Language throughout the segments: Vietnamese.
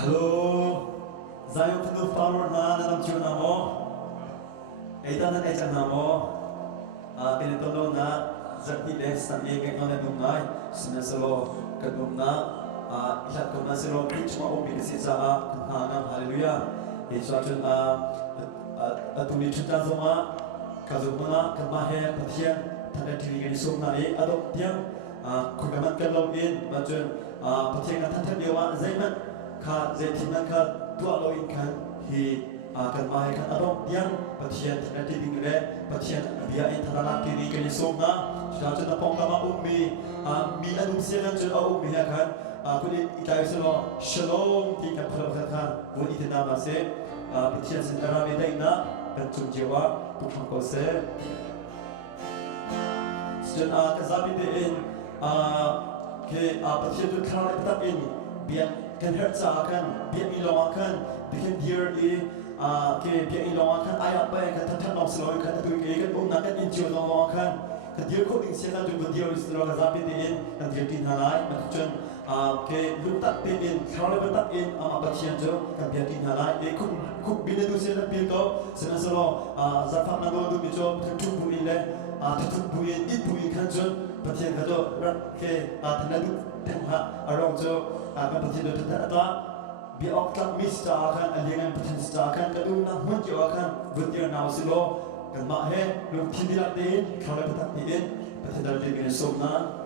Hello, Zion Penuh Power na dalam jiwa namo. Ita na ejak namo. Pinitono na zati deh sani kekno na dumai. Sinaselo kedumna. Ilat kumna selo pitch ma ubi kesisa kenhanam haleluya. Yesus atuni cinta zoma kazumna kemahe petian tanda diri gani sumna adop tiang kugaman kalau in macam petian kata dewa zaman ka zaitina ka tua loin kan hi kan mahai kan adop tiang petian tanda diri gani petian biar in tanda diri gani sumna sudah cinta pongkama ummi mi adum siaran jen ummi ya kan kulit ikai selo shalom di kan perkatakan buat itu nama se petian sendiri beda ina pencung jiwa bukan kose sejak kezabi bein ke petian tu kalau kita ini biar kan herca akan biar ilangkan bikin dia ke biar ilangkan ayat baik kata tanam selalu kata tu kan nak injil ilangkan dia kau ingin tu dia istilah kezabi bein dan dia tinhalai macam ke lutak pin kalau lutak in petian tu kan biar tinhalai kuk bina tu saya nak pilih senasalo zafak nado tu bijo tujuh bulan le tujuh bulan itu bulan kan jen petian kado rak ke tanah tu tempat orang tu kan petian tu tak ada biar oktak mista akan aliran petian mista akan kado nak muncul akan bertiada nama silo kan mahe lu tidak din kalau lutak din petian dari bina somna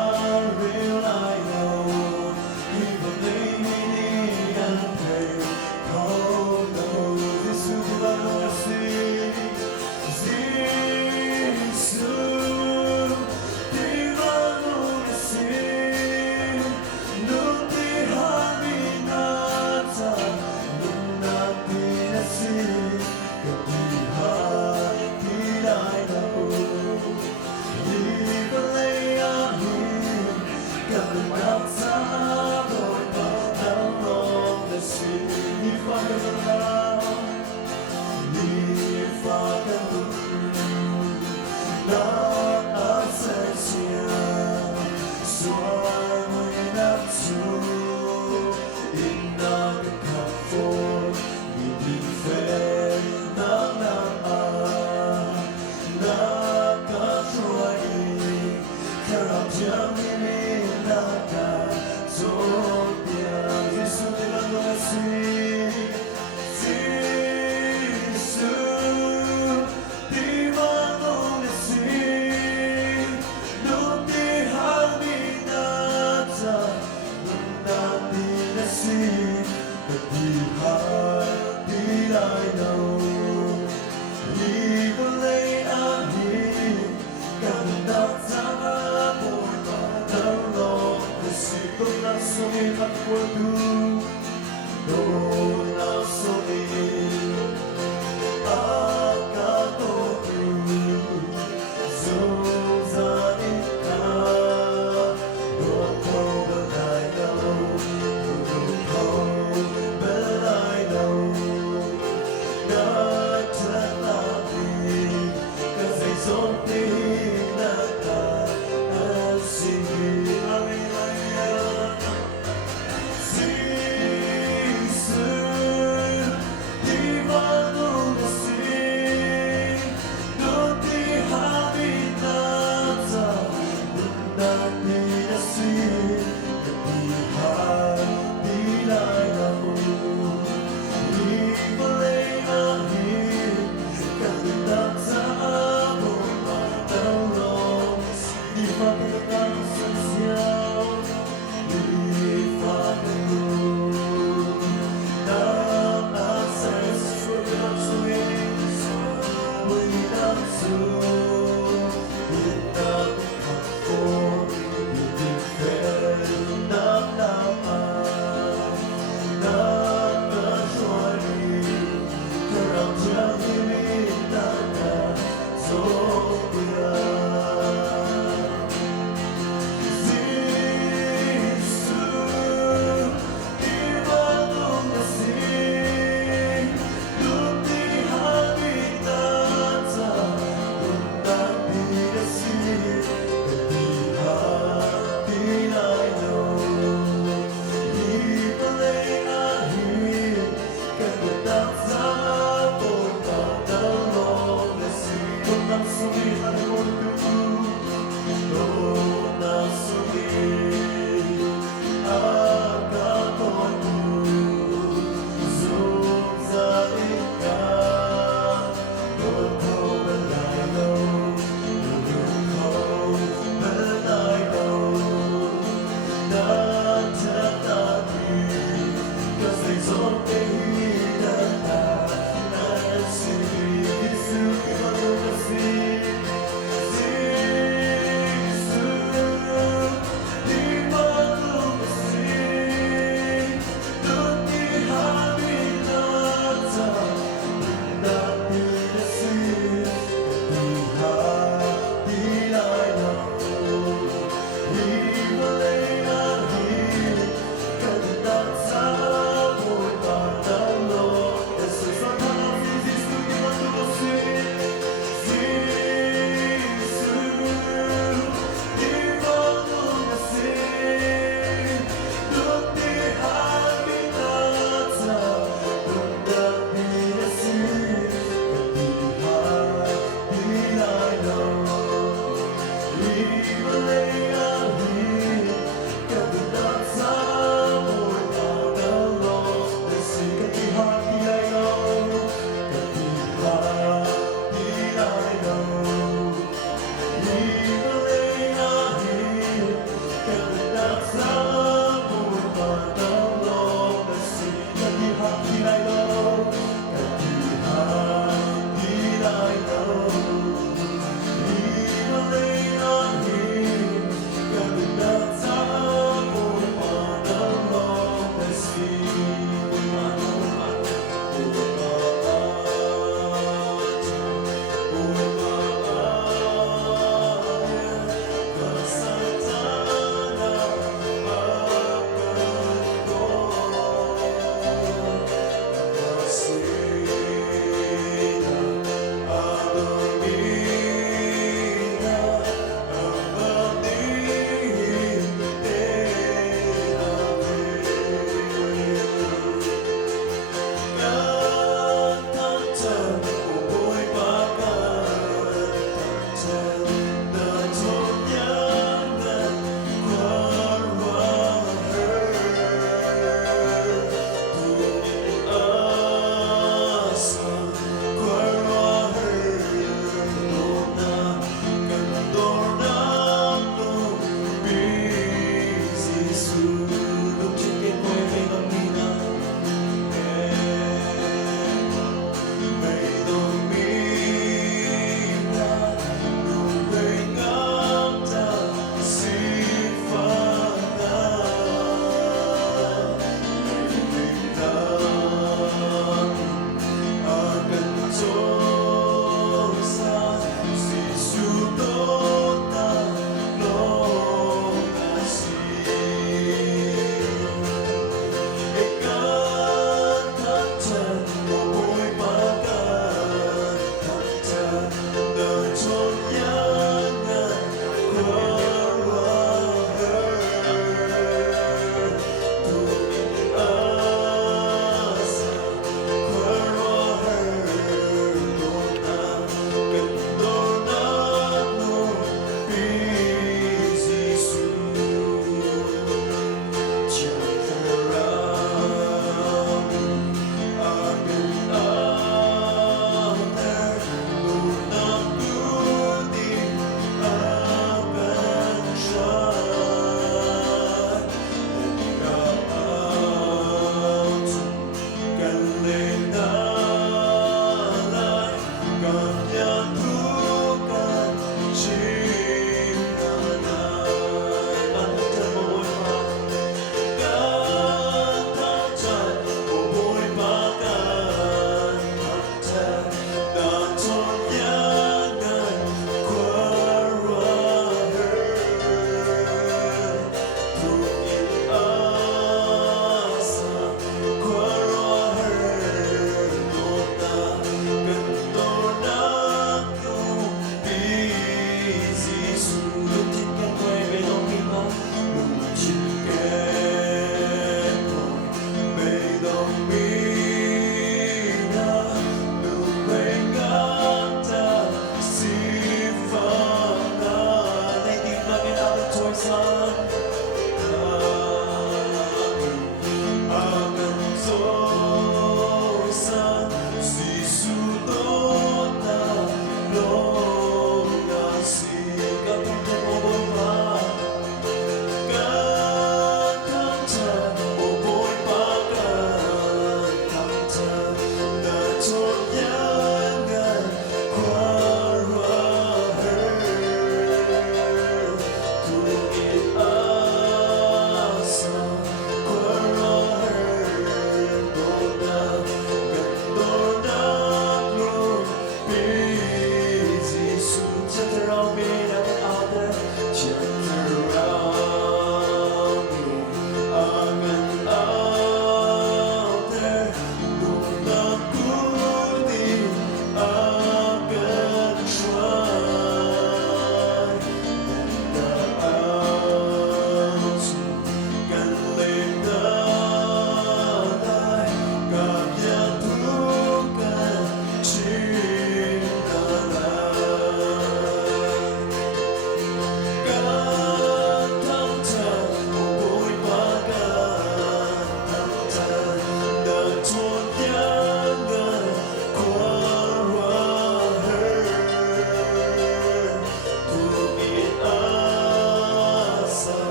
I realize, even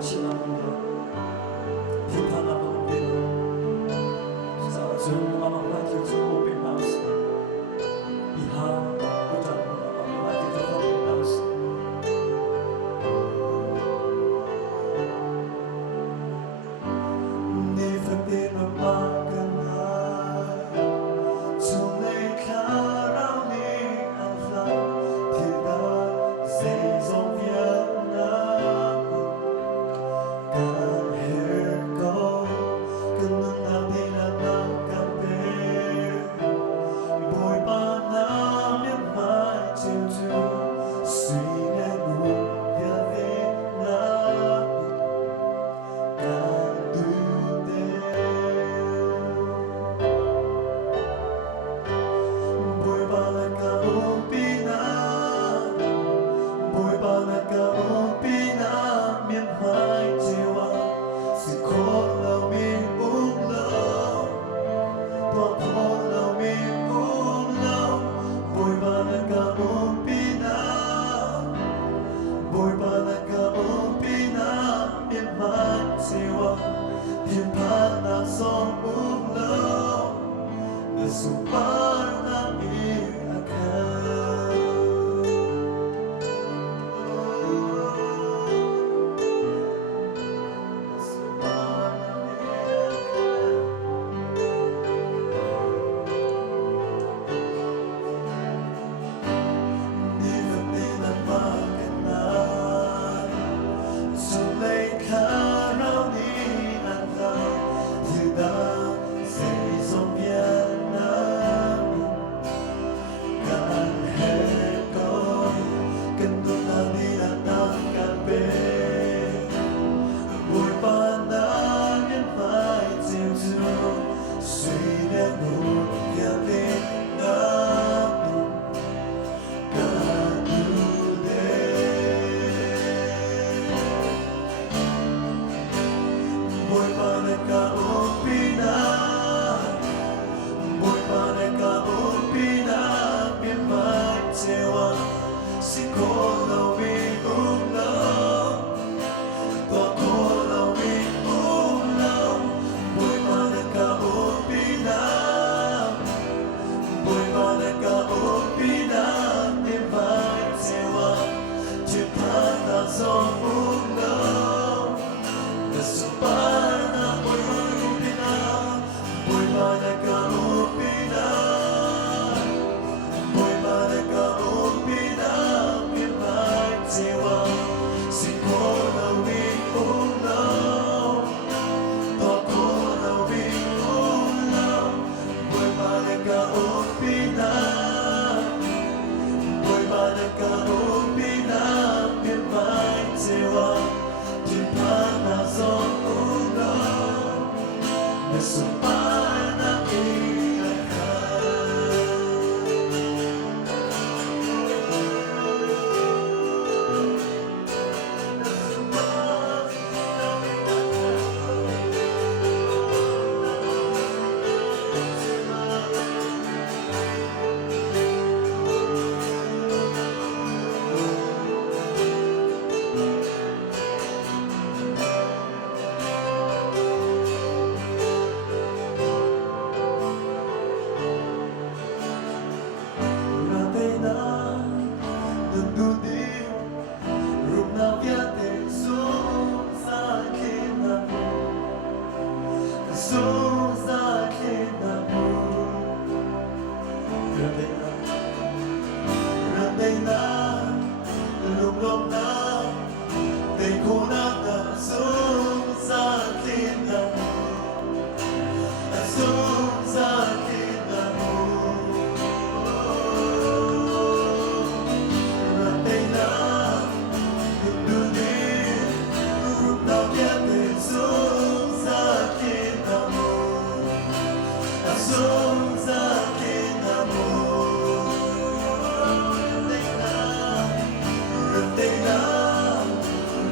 지나는 것 비판하는 우리를 지금 아마 화이트 주 오pen house 이하 보자고 아마 화이트 주 open house 네 phần mà cần ai trong lấy khá rau đi ăn lòng thì ta sẽ giống Việt Nam càng hết câu cần nâng nào thì là nào càng về bồi ba năm miễn mãi chiều chiều suy nghĩ ngủ Việt Nam càng đủ bồi ba là cả upina bồi ba là cả upina miễn mãi chiều sự khó lâu mình uống lâu toa khó lâu mình uống lâu bồi ba là cả upina bồi ba là cả upina miễn mãi chiều hiền pha na son uống lâu để supar na iakan supar na iakan đi về bên anh mà gần ai dù lấy khá rau đi ăn lại thì ta sẽ giống Việt Nam càng hết câu cần tôi ta đi là ta càng về bồi ba năm miễn mãi chiều chiều suy đen ngủ Việt Nam càng đủ bồi ba này cả upina bồi ba này cả upina miễn mãi chiều xin cố lâu mình uống lâu toa cố lâu mình uống lâu bồi ba này cả upina bồi ba này cả upina miễn mãi chiều chỉ pha ta gió uống lâu để supar na bồi ba upina bồi ba này cả upina bồi ba này cả upina miễn mãi chiều xin cố lâu mình uống lâu toa cố lâu mình uống lâu bồi ba này cả upina bồi ba này cả upina miễn mãi chiều chỉ pha na gió uống lâu để supar na iakan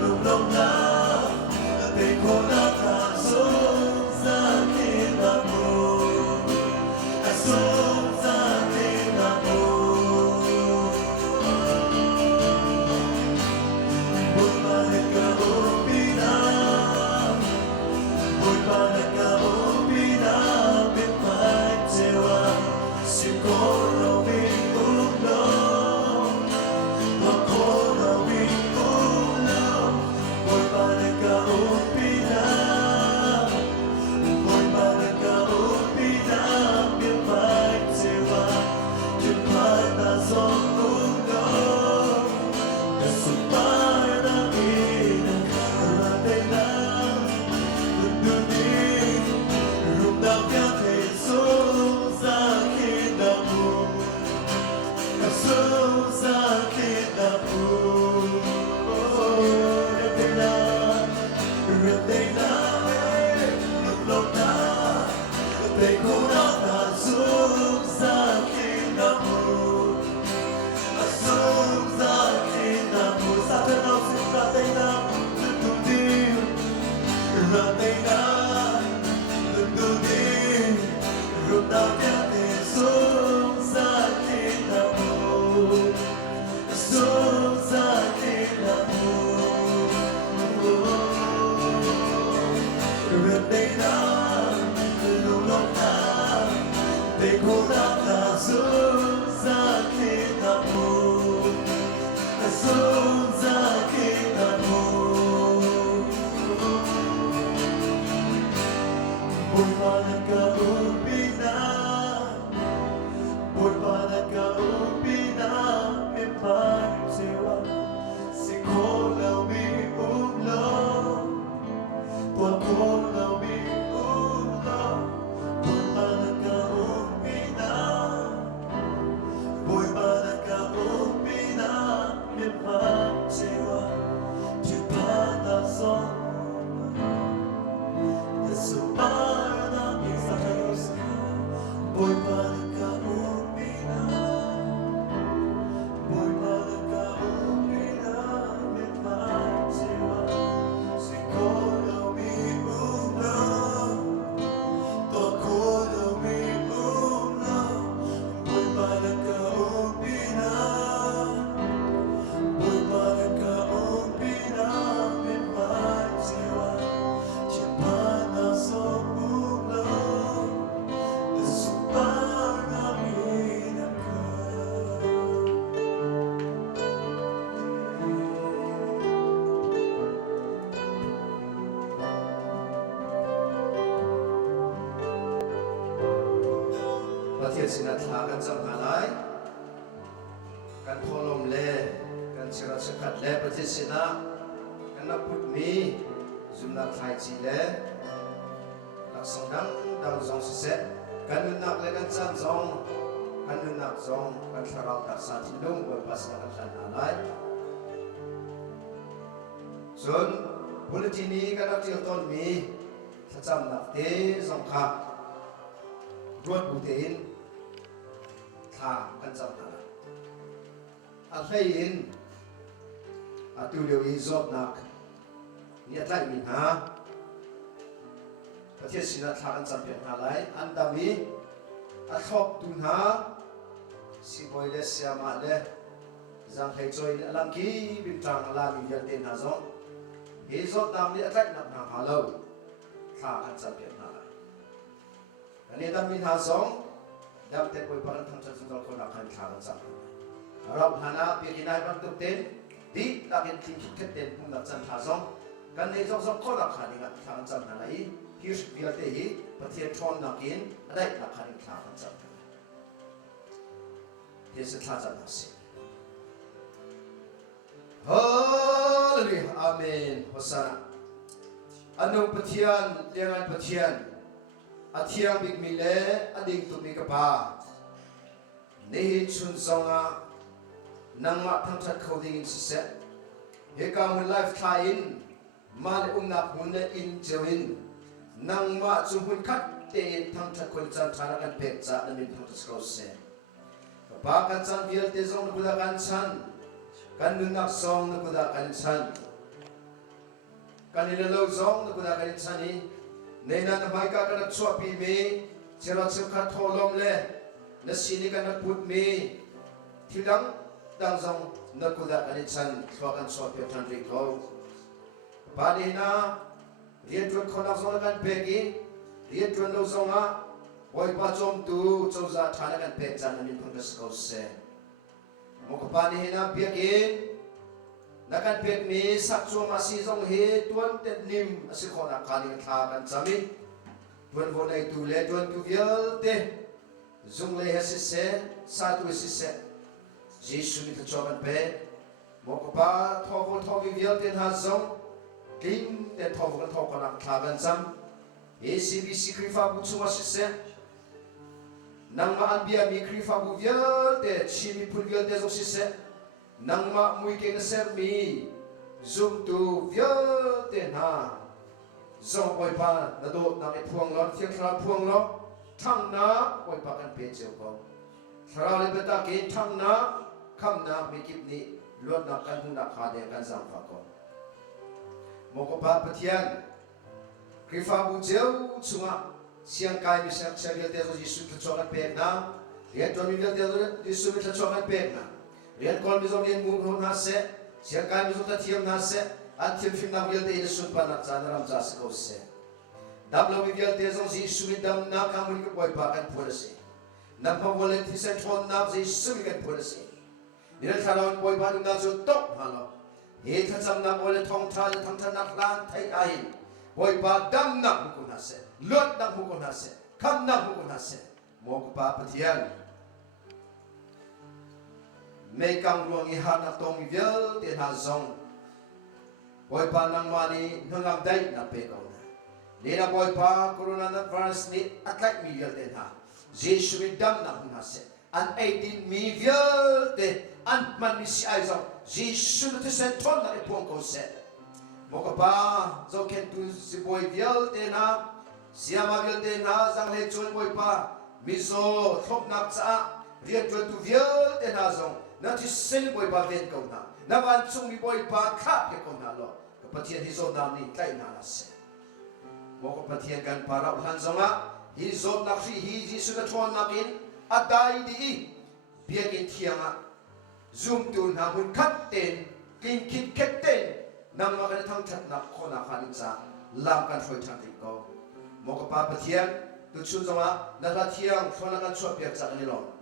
Lục đông xin đặt thả căn dâm hà lái căn thô lồng lê căn sẽ ra sẽ khát lê bất thiết xin á căn nắp bút mi dùng nắp thải chỉ lê nắp sông đăng dòng sẽ căn nương nắp lê căn dâm dòng căn nương nắp dòng căn thả rau đặc sản thì đúng bởi bắt sẽ căn hà lái xuân Politini kan nak tilton mi sacam nak te zong kha ruat butein tha kan cham hana a hlein a tu leo i zot nak ni atlai min ha pathian sina tha kan cham pen ha lai an da mi a thok tun ha si boy le siama le zang khai choi alam ki bin tang ala mi yal ten ha zong he zot nam ni atlai nak na ha lo tha kan cham pen ha lai ani da min ha zong dam te koi paran thang chang dal ko na kan tha kan cham rab hana pi kinai ban tuk ten di lakin tin kit ten pung nak chan tha zong kan nei zong zong ko na khani nga tha kan cham na lai hirs bial te hi pathian thon nakin adai na khani tha kan cham he se tha cham na si Hallelujah, Amen, Hosanna. Anu pathian, lengan pathian, athiang big mile, ading tu mi kapa. Nehi chun zonga, nang ma thang chat coding in set. He kam life tie in, mal nak hunde in jewin. Nang ma chu hun kat te thang chat kon chan thana kan pek cha na min thang chat se. Kapa kan chan bial te zong buda kan chan. Kan nungak song na kuda kan chan kan ilalo song na kuda kan chan ni nena na bai ka kan chua pi me chira chu kha tholom le na sini kan put me thilang dang song na kuda kan chan chua kan chua pi than ri ko ba ni na rian tron khona song kan pe ki rian tron lo song a boy pa chom tu chau za thana kan pe chan na min phang ko se Mukapani hina biakin nakan pek mi sakso masi zong he tuan tet nim asikona kani tha kan chami tuan vo nai tu le tuan tu vial te zung le se sa tu se jisu mi tcho kan pe mukapa tho vi vial ten ha zong kin te tho kan tho kana tha kan cham ACBC krifa bu chu se nang ma ambia mi krifa bu vial te chimi pul vial te zo se nang ma mui ke ser mi zum tu vial te na zo boy pa na do na e phuang lo thiang thra phuang lo thang na boy pa kan pe cheu ko thra le beta ke thang na kham na mi kip ni lot na kan hu na kha de kan sam fa ko mo ko pa pathian krifa bu cheu chunga siang kai mi sak vial te zo Yesu ta chokan pe na rian ton mi vial te zo Yesu ta chokan pe na rian kol mi zo yen mu ho na se siang kai mi zo ta thiam na se an thiam phim na vial te Yesu pa na cha na ram cha se ko se dam lo mi vial te zo Yesu mi dam na ka mu ko boy pa kan phur se nam pa volen thi se thon na Yesu mi kan phur se ni ra tharon boy pa na zo tok ha lo he tha cham na bolen thong tha le thang tha na lan thai ai boy pa dam na ku na se lot nak mukon hase kam nak mukon hase mo ko pa pathian me kang ruang i ha na tong vial te na zong boy pa nang mani ngam dai na pe ko na ni na boy pa corona na virus ni atlak mi vial te na Jesu mi dam na hun hase an 18 mi vial te an man mi si ai zong Jesu te sen ton na ipong ko se mo ko pa zo ken tu si boy vial te na siama vial te na zang le chon boy pa mizo thop nak cha riat tu vial te na zong na ti sel boy pa ven ko na ban chung mi boy pa kha pe ko na lo ka pathian hi zo nam ni kai na la se mo ko pathian kan para han zonga hi zo na fi hi ji su na thon na kin adai di biakin thianga zoom tu na hun khat ten kin kit ket ten nam ma kan thang that na ko na khanin cha lam kan thoi thang ko mo ko pa pathian tu chu zonga na la thiang thona kan chua pek cha ni lo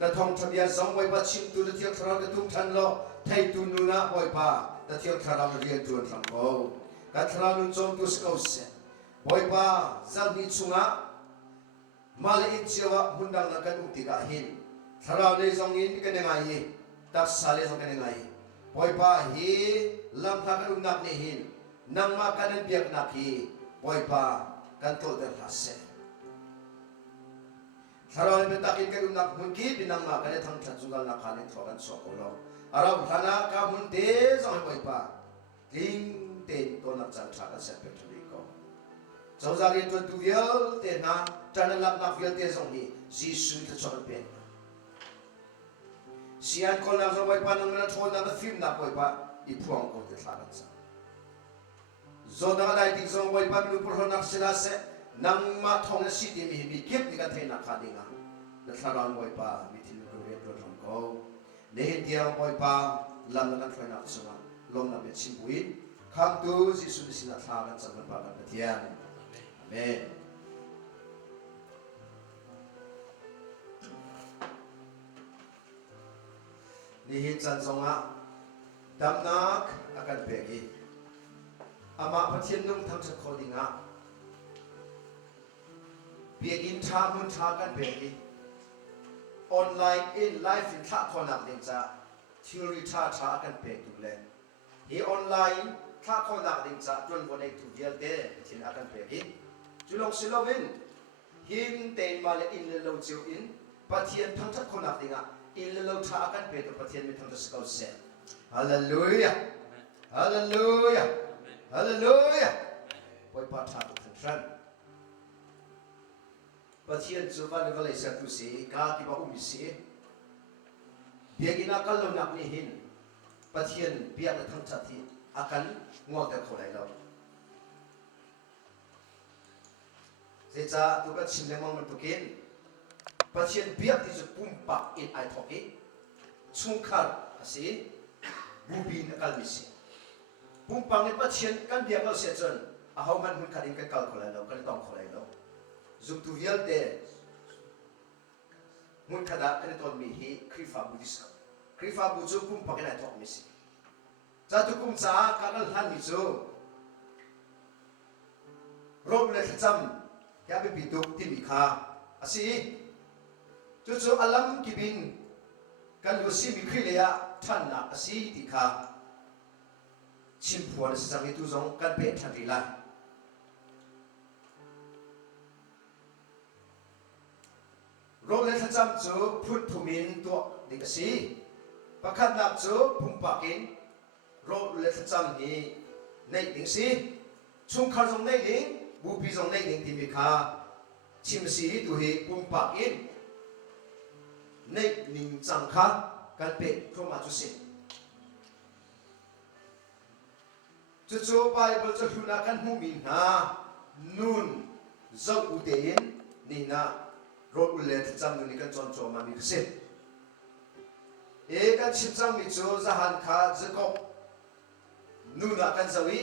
na thong thabia zong boy pa chim tu na thiang thara tung than lo thai tu nu na boy pa ta thiang thara ma rian tu thang ko ka thara nu chom tu sko se boy pa zang ni chunga mali in chiwa mundang na kan utika hin tharau le zong in kan ngai tak sale zong kan ngai poi pa hi lam tha kan nak ni hin nang ma kan biak nak hi poi pa kan to der hase tharau le takin kan nak mun ki binang ma kan thang than jungal na khan thokan sokolo arau thana ka mun te zong poi pa ting ten to nak chal tha ka se pe ko sau ra liên tuần tu viếng tiền na cho nên làm nạp viếng tiền giống như Jesus thì cho nó tiền sian con làm sao vậy pa nang na thôn na phim na vậy pa đi phuang con thì làm sao rồi na đại tiếng giống vậy pa mình phuang nạp sila se nang ma thong na city mi kiếp ni kan thay na khá đi nga na thằng vậy pa mi thì nó về rồi thằng cô để hiện tiang vậy pa làm na kan thay nạp sila long na bị chim buin khang tu Jesus đi xin na thang kan sang pa kan tiang Amen. Nihin san songa damnak akan pegi ama pathian nung tham sa khodinga begin tha mun tha kan pegi online in life in tha khonak ding cha theory tha kan pe tu le hi online tha khonak ding cha ton bonai tu vial de thin akan pegi Julong silovin him ten male in le lo chiu in pathian thang that khonak dinga in le lo tha kan pe to pathian mi thang to skau se hallelujah hallelujah hallelujah poi pa tha to than pathian chu va le va sa tu si ka ki ba umi si biagina kal lo nak ni hin pathian biak le thang that thi akan ngol ta kholai lo Seja tukat simlemang mentukin, pasien biak di sepumpak in ai thoki, sungkar asi, bubi nakal misi. Pumpang ni pasien kan biak kau sejon, ahau man hun kadin kekal kolai lo, kan tong kolai lo. Zum tu vial de, mun kada kan ton mihi krifa budis, krifa buju pumpak in ai thok misi. Jatuh kum sa kakal han misu, rob le kacam. Ya be biduk ti mikha asi chu alam kibin kan lu si mi khri le ya than na asi ti kha chim phuan sang itu zong kan pe than ri la ro le thacham chu phut thumin to dik asi pakhat nak chu pumpakin ro le thacham hi nei ding si chung khar zong nei ding bupi zong nei ding ti mi kha chim si tu hi pumpak in nei ning chang kha kan pe thoma chu si chu Bible chu huna kan hu min na nun zau u te in ni na ro u le cham nu ni kan chon cho ma mi se e kan chim chang mi chu za han kha Jacob nu na kan zawi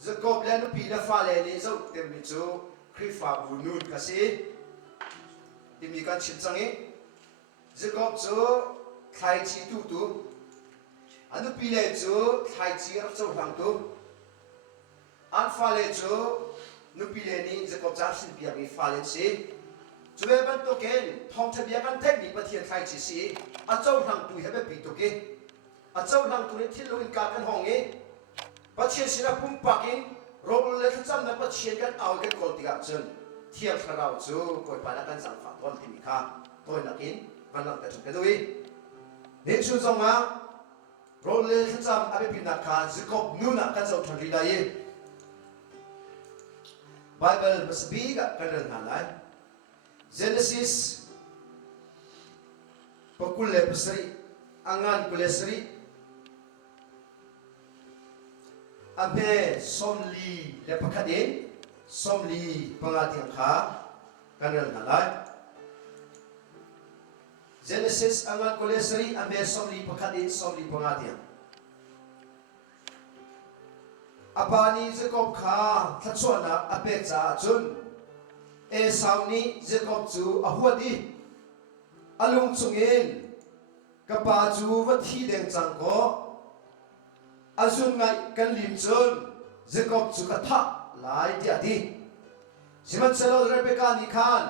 Jacob le nu pi na fa le ni zau te mi chu krifa bu nun ka si ti mi kan chim chang e Jacob chu khai chi tu anu pi le chu khai chi ar chau hang tu an fa le chu nu pi le ni Jacob cha sin bia mi fa le si chu e ban to ken thong tha bia kan thek ni pathian khai chi si a chau hang tu he be pi to ke a chau hang tu ni thil lo in ka kan hong e pathian sina pum pakin ro le cham na pathian kan au kan kol ti ga chen thiam tharau chu koi pa na kan sang fa ton ti mi kha toi na kin van lang ta chu ke doi nên chú trong á rồi lên thân trăm abe pin nạc khá Jacob nuna kan zau thang ri da ye Bible must be ga kan ren halai Genesis pakul le pasri angan kulesri abe somli le pakadin somli pangatiang kha kan ren halai Genesis angan kolesri ame somli pakadin somli pangatiang. Abani Jacob kha thachuana ape cha chun Esau ni Jacob chu ahuadi alung chungin kapa chu vathi deng chang ko azun ngai kan lim chun Jacob chu ka tha lai dia di Siman selo Rebecca ni khan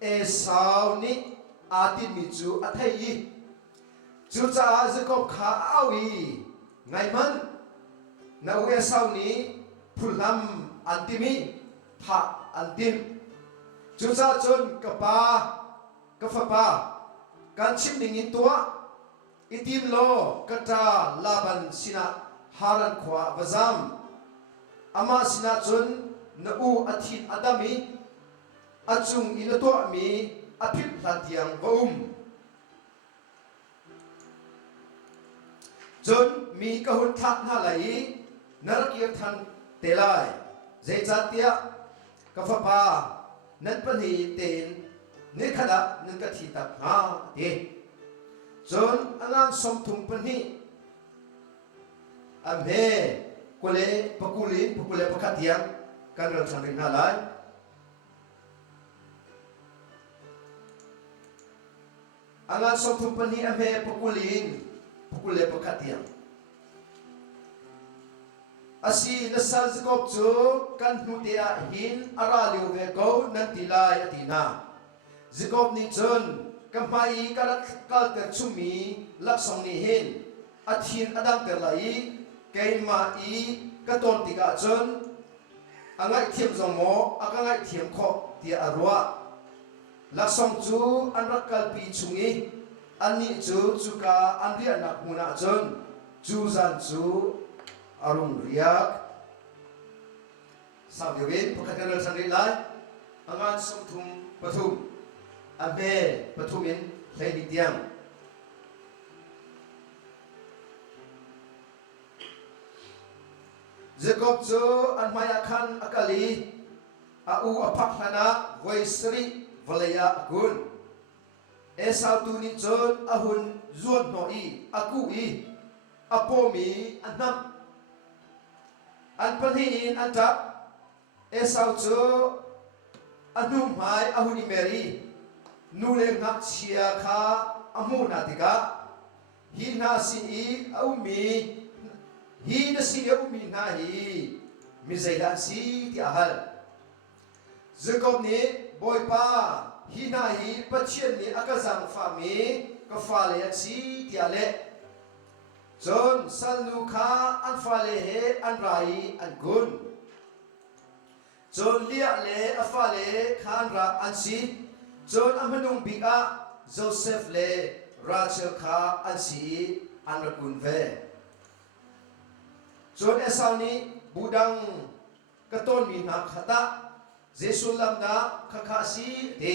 Esau ni atin mi chu athei chu cha Jacob kha awi ngai man na u Esau ni phulam antimi pha antim chu cha chun ka fa pa kan chim ding in tua itim lo kata Laban sina haran khwa bazam ama sina chun na u athin adami achung ina to mi apit latiang chun mi ka hun thak na lai narak than telai zai chatia ka fa pa nan pani ten ni khada nan ka thi tak ha te chun angan som thum pani amhe kule pakule pakatiang kan ral than ring na lai angan som thum pani amhe pakule pakatiang asi nasal Jacob chu kan hnutia hin ara liu ve go nan tilai atina Jacob ni chun kamai karat kalter chumi laksong ni hin athin adam ter lai keima i katon tika chun angai thiam zomo akangai thiam kho tia arwa laksong chu anrakal pi chungi ani chu chuka anri anak muna chun chu zan chu arung riak sao điều biến pakatera sanri lai angan sum thum pathum abe pathumin hlei tiang Jacob chu anmaya khan akali au aphak hana voisri valaya gun Esau tu ni chon ahun zuan noi aku i apomi anam an panhin an tap Esau chu anum hai ahuni meri nule ngak chia kha amu natika hi na si i aumi hi na si aumi na hi mi zaida si ti ahal Jacob ni boy pa hi na hi pathian ni akazang fa mi ka fa le si ti ale John salnu kha an fale he an rai an gun John lia le afale khan ra an si John amanung bika Joseph le Rachel kha an si an rakun ve John Esau ni budang katon mi na khata Jesulam na khakha si de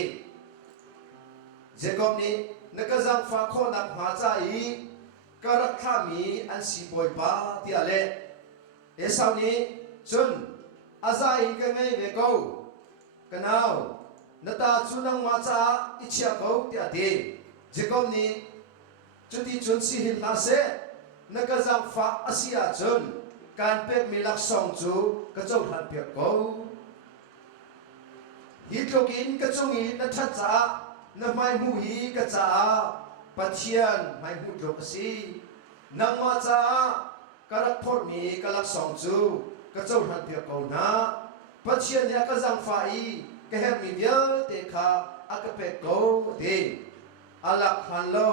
Jacob ni nakazang fa kho nak ma cha i karak kami an si boy pa ti ale Esau ni chun azai ka ngai ve ko kanao nata chunang ma cha ichia ko ti ate Jacob ni chuti chun si hin la se nakazang fa asia chun kan pek milak song chu ka chau han pek ko hitlokin ka chungi na that cha na mai mu hi ka cha pathian mai hu dro si nang ma cha karak phor mi kalak song chu ka chau han pia ko na pathian ya ka jang fa i ka her mi bia te kha akape ko de alak han lo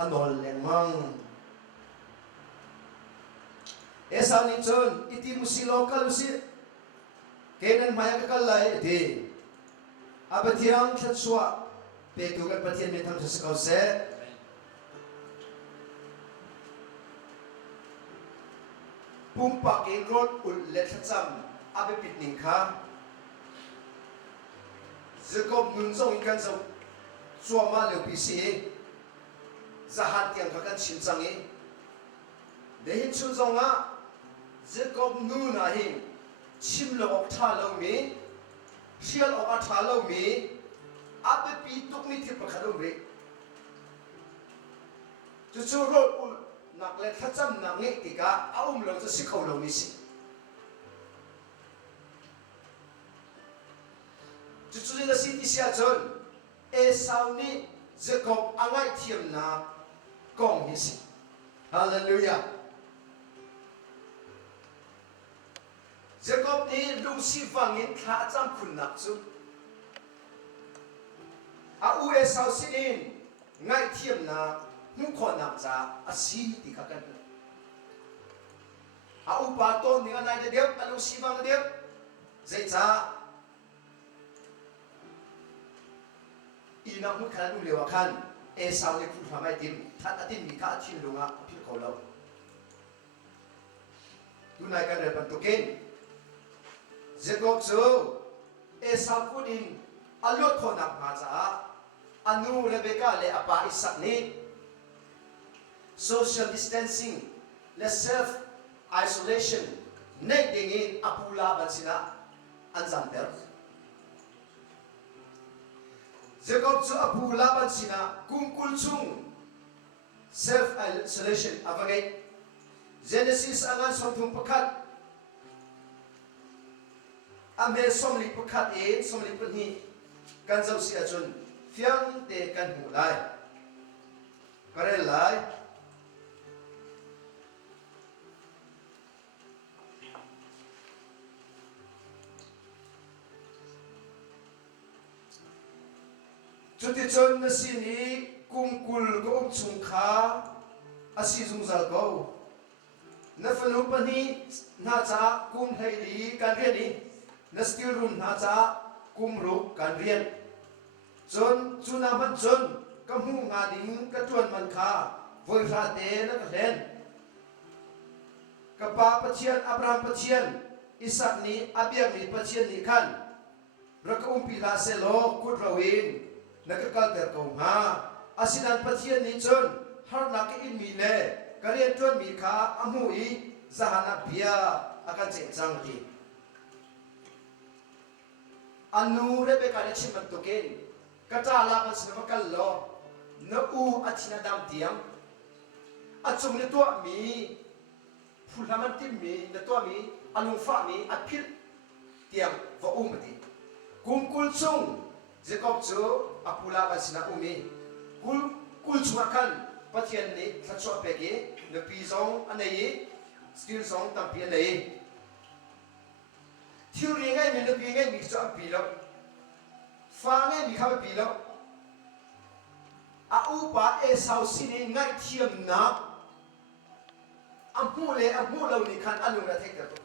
anol leng mang Esau ni chun iti musilo kalusi kenan maya ka kalai de abatiang thatswa pe tu kan pathian me tham sa ko se pumpa ke rod ul le thacham abe pitning kha Jacob nun zong kan zo suama le pisi zahat yang kan chim changi de hin chu zonga Jacob nu na hin chim lo ok tha lo mi shial ok tha lo mi abe pi tuk ni thip khadum re chu chu rod ul nak le thacham na nge tika aum lo cha sikhau lo mi si chu chu la si ti sia chon Esau ni Jacob angai thiam na kong hi si hallelujah Jacob ni lung si wangin tha cham khun nak chu a u e sau sinin ngai thiam na mu kho nam cha a si ti ka kan a u pa to ni ngai de deu alu si bang deu zai cha ina mu khan lu lewa khan e sau le phu phamai tim that atin mi ka chin lunga phil ko lo tu nai kan re ban to ken Jacob so e sau kudin alot kho nak ma cha anu Rebecca le apa Isaac ni social distancing le self isolation nei dingin apula bansina anjam ter Jacob chu apula bansina kungkul chung self isolation avangai Genesis angan somthum pakhat ame somli pakhat e somli pani kan jau si achun fiang te kan hu lai kare lai chuti chon na sini kungkul go chung kha asi jung zal go na fanu pani na cha kum thai li kan re ni na steel room na cha kum ru kan rian chon chuna man chon ka mu nga ding ka tuan man kha voi ra te na ka len ka pa pachian Abraham pachian Isaac ni abiang ni pachian ni khan ra ka pila se lo kut rawin na ka kal ter ko nga asinan pachian ni chon har na ka in mi le ka rian tuan mi kha amu i zahana bia akan cheng chang ti anu Rebecca le chiman to ken kata la kan sina kal lo na u achina dam tiam achum le to mi phulaman tim mi na to mi alung fa mi aphil tiam va umati kungkul chung Jacob chu apula kan sina umi kul chuakan pathian ni thacho pege na pi zong anei still zong tampi anei thiu ri ngai mi na pi ngai mi cho pi lo fa ngai mi kha pi lo a u pa e sau sini ngai thiam na amu lo ni khan anu na thek to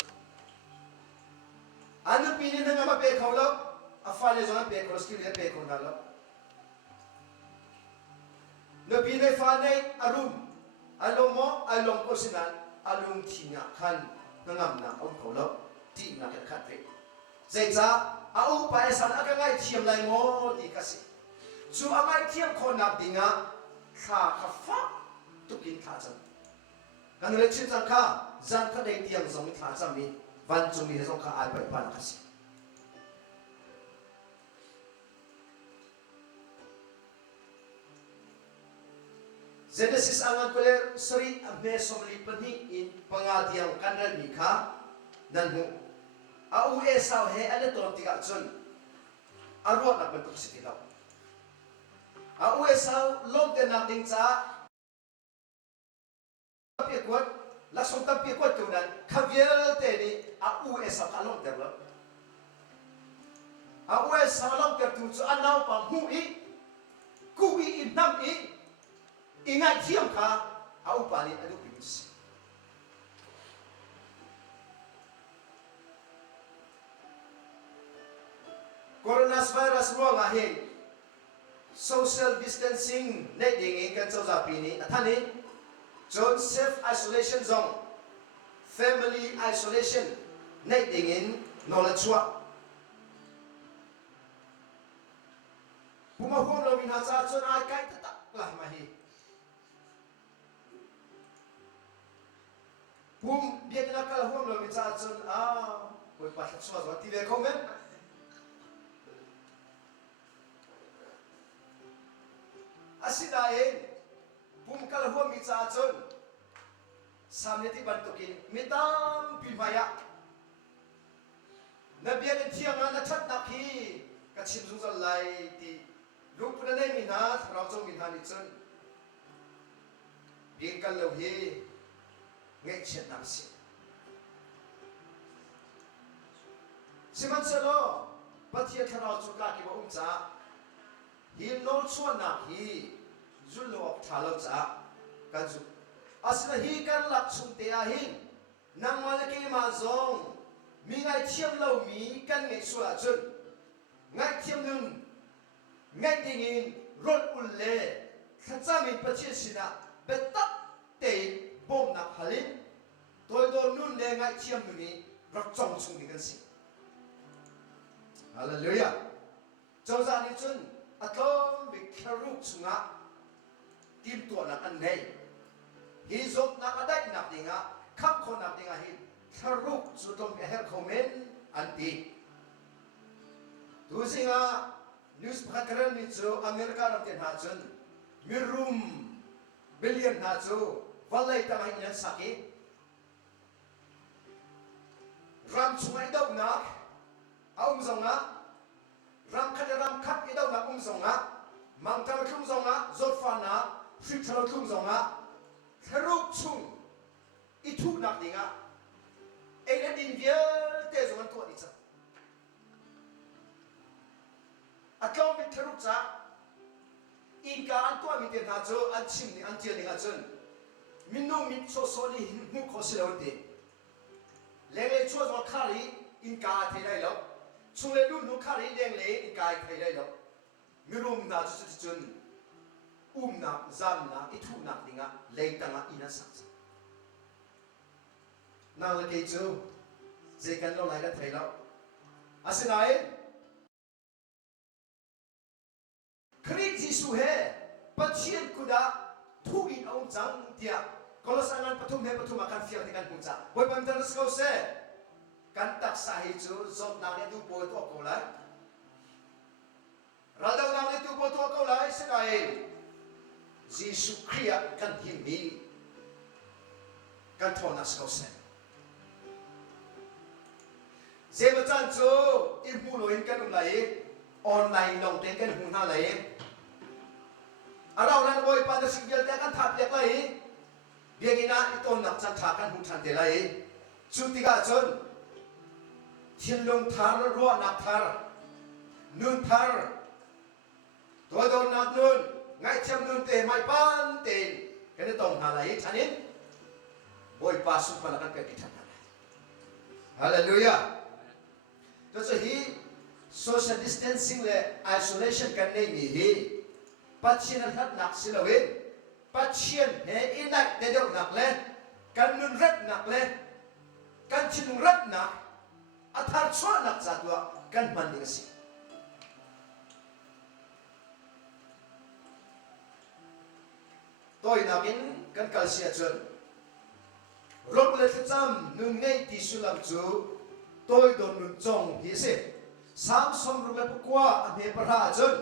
anu pi ni na ma pe khau lo a fa le zong pe ko still le pe ko na lo na pi nei fa nei arum alomo along ko sinan alung thina khan ngam na om ko lo ti na ka khat ve zai cha a u pa san a ka ngai thiam lai mo ti ka si chu a ngai thiam kho na dinga kha kha fa tu kin kha chang kan le chin chang kha zan kha dei tiang zong tha chang mi van chu mi zong kha ai pa pa na ka si Genesis angan kole sorry abe somli pani in pangatiang kanran ni kha dan hu a u e sao he ale to tiga chun arwa na pa si tilaw a u e sao lom te na ding cha pe kwat la som ta pe kwat tu nan khaviel te ni a u e sao kalom te lo a u e sao lom te tu chu anau pa hu i ku i nam i ingat thiam kha au pani adu pins coronavirus ro nga he social distancing nei ding kan chau za pi ni athani john self isolation zone family isolation nei ding in knowledge wa puma hom lo min ha cha chon ai kai ta la ma hi bum biak na kal hom lo mi cha chun a koi pa thak so ti ve khom men asida e bum kal hom mi cha chun samne ti ban to kin mitam pi maya na biak thiang na that na khi ka chim zu zal lai ti lu puna nei mi na thra chong mi na ni chun biak kal lo he ngay chuyện làm gì Siman selo, batia thano chuka ki ba umcha hi nol chuan na hi zulok thalo cha kan zu asna hi kan lak chung te a hi nang ma le ke ma zong mi ngai thiam lo mi kan ngai su a chun ngai thiam nun ngai ding in rot ul le khacha min pachil sina betak te bom na halin tôi đồn nun le ngai thiam nu ni rak chong chung ni kan si hallelujah cho ra ni chun atom bi kharuk chunga tim to na kan nei hi zop na kadai na dinga kham khon na dinga hi kharuk chu tom her khomen anti tu singa news phakran ni chu america ram ten ha chun mirum billion na chu valai ta mai nan saki ram chungai dau na aum zonga ram khat idau na zonga mang tam khum zonga zolfana fitro khum zonga tharuk chung itu nak dinga ele din viel te zongan to ni cha akau mit tharuk cha in ka an to mi te na cho an chim ni an tiel ni ga chun minno mit so so ni mu ko se lo te le cho zo khari in ka the dai lo chung le lu nu khari leng le in ka thai dai lo mi rum na chu chun na zam na itu na dinga le tanga ina sa na le ke chu je kan lo lai ga thai lo asinai Kri Jisu he pathian kuda thu in ong chang dia kolosangan pathum he pathum akan fiang kan punca boy pam tan sko se kan tak sahi chu zot na le du boy to ko lai radau na le du boy to ko lai se kai Jisu Kria kan himi kan thona sko se je ba chan chu in mu lo in kan lai online long ten kan hu na lai arau nan boy pa da single te kan thap lek lai biagina iton nak chan tha kan hu than te lai chu ti ga chon thiên long thar ro nak thar nun thar to don nak nun ngai cham nun te mai pan te kan tong ha lai thanin boy pa su pa kan pe ki than hallelujah to so hi social distancing le isolation kan nei mi hi pathian hat nak silawin pathian he inak de dok nak le kan nun rat nak le kan chin rat nak athar chwa nak chatwa kan man ni si toy nakin kan kalsia chun rot le cham nun ngai ti sulam chu toy don nun chong hi se sam som ru me pukwa a me para chun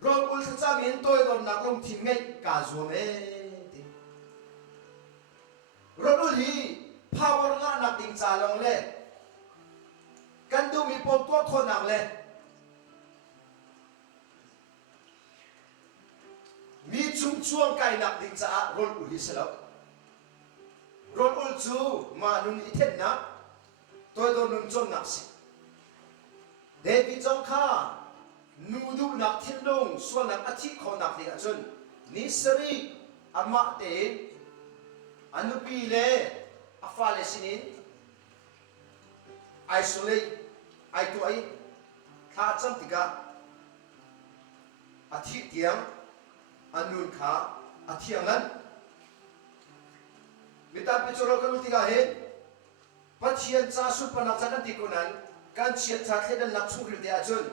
rot ul cham in toy don nak long thim ngai ka zo me rot ul hi power nga nak ding cha long le kan du mi pok to thon nak le mi chung chuang kai nak ding cha rot ul hi selo rot ul chu ma nun i thet na toy don nun chon nak si David Jong Kha nudu nak thiên long suan nak athi kho nak ding chun ni sari ama te anupi le afale sinin isolate ai tu ai kha cham tika athi tiang anun kha athiangan mitam pichoro kan tika he pathian cha su panak chakan tikunan kan chiat tha khedan nak chungri de achun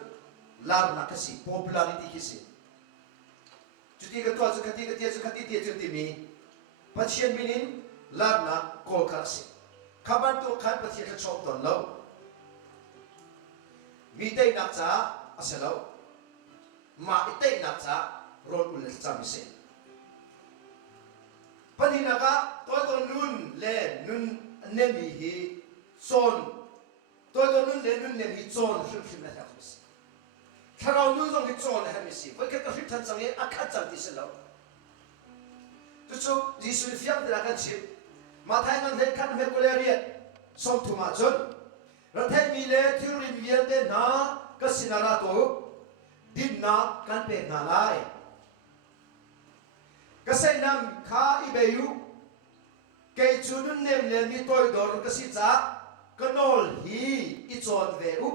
lar na kasi popularity kisi juti ka to chu khati ti chu ti mi pathian minin lar na kol kasi khabar to khan pathian ka chok ton lo mi dei nak cha aselo ma itei nak cha rol ul cham se panina ka to nun le nun nemi hi son tôi có nun lên nun ném hi chọn phim phim này học sĩ, thằng nào nun trong hi chọn này học sĩ, với cái phim thân sang ấy ác chẳng đi xem đâu, tôi cho đi suy phiền thì là cái gì, mà thay ngân thấy khăn mấy cô lê riết, xong thu mà chọn, rồi thay mi lê thiếu rin viên đến na cái xin ra tổ, din na kan pe na lai kasai nam kha ibeyu kei chunun nem le mi toy dor kasi cha kanol hi ichon veu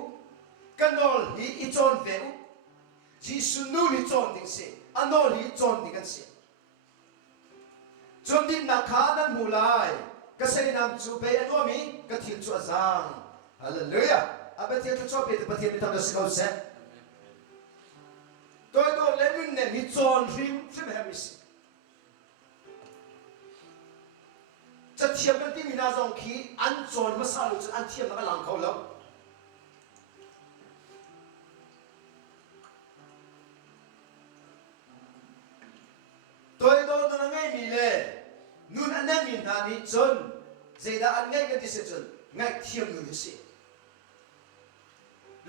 kanol hi ichon veu ji sunu ni chon ding se anol hi chon ding kan se chon din na kha nan mulai kasai nam chu be anomi ka thil chu azang hallelujah abatia chu chope te pathia mi tam sikau se toy do lemin ne mi chon rim hemisจะเทียมกันที่มีนาจงขีอันโจนมาซาลุจอันเทียมแล้วก็หลังเขาแล้วตัวโดนตัวง่ายมีเลยนู่นอันนั้นมีนานี้จนเจดาอันง่ายกันที่สุดจนง่ายเทียมนู่นสิ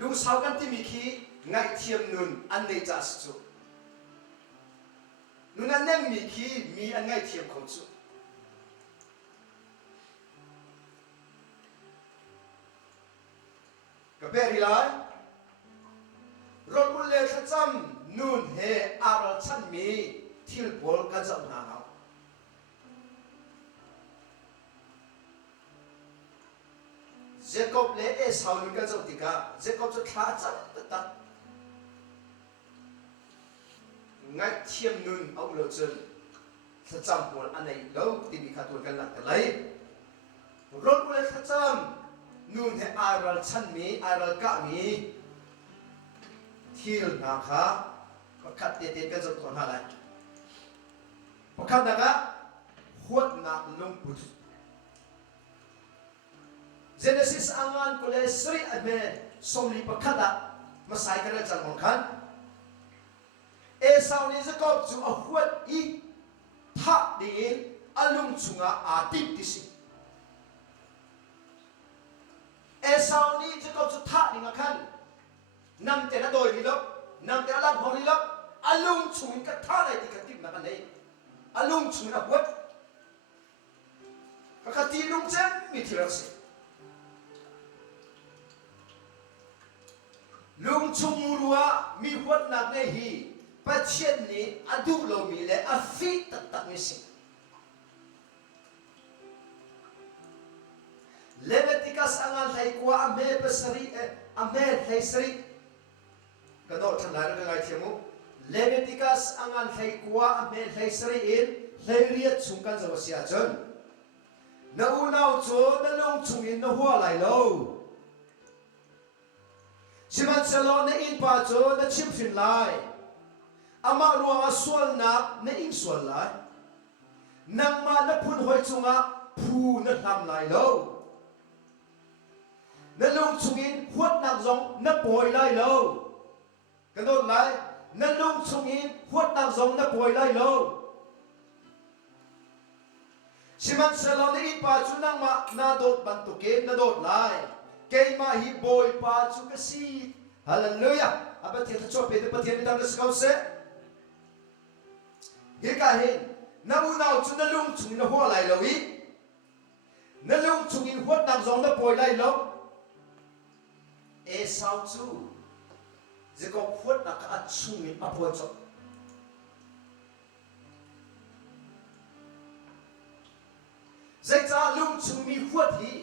ลุงสาวกันที่มีขีง่ายเทียมนู่นอันในจัสจุนู่นอันนั้นมีขีมีอันง่ายเทียมเขาจุกับเบริไลรถบุลเลขจำนูนเฮอาราชันมีทิลโพลกันจำนาวเจคอบเลเอสาวนุนกันจำติกาเจคอบจะขาจำตัดงัดเทียมนุนเอาโลจนจะจำโพลอันไหนเราติมีขาตัวกันหลักอะไรรถบุลเลขจำนู่นให้อารัลชันมีอารัลกะมีที่นาคาประคัดเตียนกันจนตัวหาอะไรประคัดนักะขวดนักลงปุถุเจเนซิสอังอันกุเลสรีอเมสมลีประคัดมาใส่กันจังมองคันเอสาวนี้จะกอบจูอขวดอีทักดีอารมณ์ชุงอาติดดิสิเอสาวนี้จะกอบสุดท้ายนี่มาคันนำแต่ละโดยนี่ลบนำแต่ละลำของนี่ลบอารมณ์ชุนกับท่าอะไรที่กันติดมากันเลยอารมณ์ชุนอับวัดก็กติลุงเจนมีที่รักษาลุงชุมรัวมีวัดนักในฮีประเทศนี้อดูเรามีเลยอฟิตตักมิสิเลเวติกัสอังอันไทยกว่าอเมริกาสรีอเมริกาสรีกระโดดทันหลายเรื่องอะไรเทียมุเลเวติกัสอังอันไทยกว่าอเมริกาสรีอินเรียดชุงกันจะว่าเสียจนนาอูนาวโจนั่นลงชุงอินนหัวไหลโลชิมันเซลอนอินปาโจนั่นชิมฟินไลอามารัวงส่วนนักนั่นอินส่วนไลนังมานั่นพุ่นหอยจุงะผู้นั่นทำไหลโลนั่นลงชุงอินหัวนักจงนั่นป่วยไล่โลกันโดนไล่นั่นลงชุงอินหัวนักจงนั่นป่วยไล่โลชิมันเซลอนอินปาจูนังมานาโดดบันตุเกนนาโดดไล่เกยมาฮิบอยปาจูกสีฮาเลลูยาอาบัติเตชอเปเดบัติเตมิตามเดสกาวเซเฮกาเฮนนาอูนาวจูนั่นลงชุงอินหัวไล่โลอีนั่นลงชุงอินหัวนักจงนั่นป่วยไล่โลเอสาวจูจะก็พูดนักอัดชุงอินอภัยจบจะจะลุงชุงมีพูดที่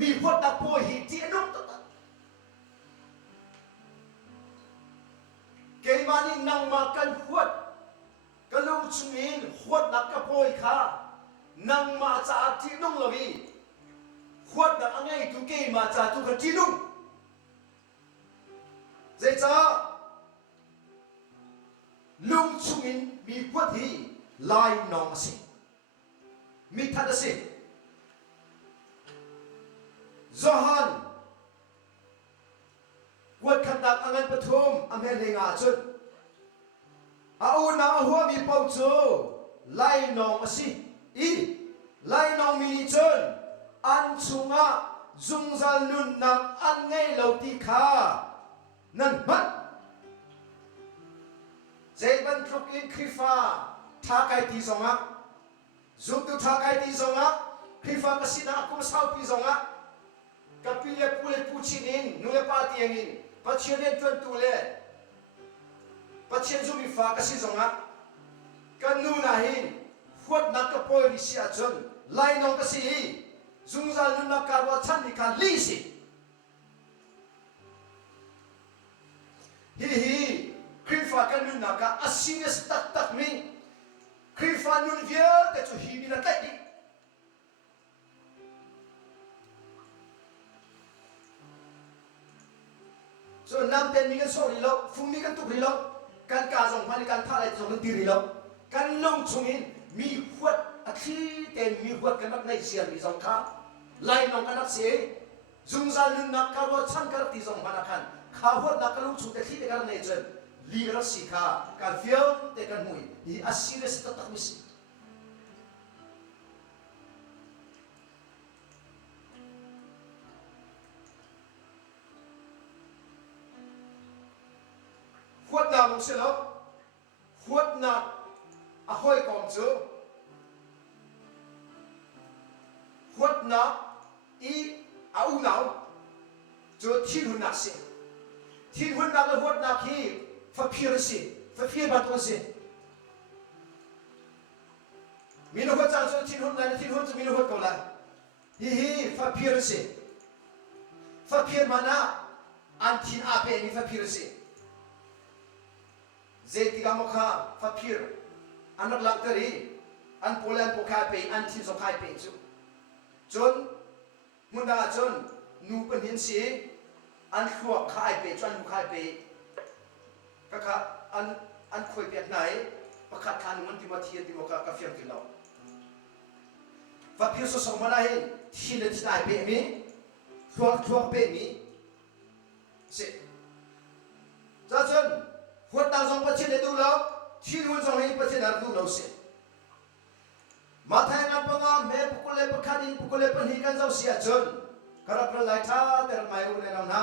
มีพูดนักป่วยที่นุ่มตัวเกมานี่นั่งมากันพูดก็ลุงชุงอินพูดนักกระป่วยค่ะนั่งมาจากที่นุ่มเลยขวดนักไงตุเกมาจากตุกันจีนุ่งเจ้าลุงชุงินมีขวดที่ลายนองสิมีทัดสิจอฮันขวดขันดักอังเงินปฐมอเมริกาจุดเอาหน้าหัวมีเป้าโจลายนองสิอีลายนองมีนิจนอันชุงะจุงจัลนุนนักอันไงเหล่าที่ข้านั่นมันเจ็บันทุกอินคริฟาท่าไกตีสงะจุดท่าไกตีสงะคริฟากสินาคุมสาวปีสงะก kapile pule puchinin nule patiangin pachianen tuan tule pachian zumi fa kasi zonga kanu nahin huat nakapoi di sia chon lai nong kasi zungzal nun nakarwa chan ni kan lisi hi krifa kanu naka asines tak tak mi krifa nun vier te chu hi bi na tai di so nam ten mi kan so ri lo phung mi kan tu ri lo kan ka zong phani kan tha lai zong ti ri lo kan long chungin mi huat a thi ten mi huat kan nak nai sian mi zong kha lai nong kan nak se zungzal nun nak ka ro chan kar ti zong mana kan kha huat nak lu chu te thi te kan nei chen li ra si kha kan fiam te kan mui hi asire se tak mi si huat na mong se lo huat na a hoi kom chu huat na i a u nau chu thiên hun nak se thiên hun nak le huat na khi fa phir se fa phir ba to se mi no huat chang chu thiên hun na thiên hun chu mi no huat ko la hi fa phir se fa phir mana an thin a pe ni fa phir se zetiga mokha fa phir anak lang teri an polan pokai pe an thin so kai pe chu chon munda chon nu pen hin si an khuak khai pe chon nu khai pe ka kha an khoi pe nai pakhat khan mun ti ma thia ti mo ka fiam ti lo fa phir so so mana he thi le ti pe mi khuak pe mi se cha chon huat na zong pa chen le du lo thiên hun zong hei pachen ar du lo se mathai na panga me pukule pakhani pukule pan hi kan zau sia chon karap ra lai tha ter mai u le nam na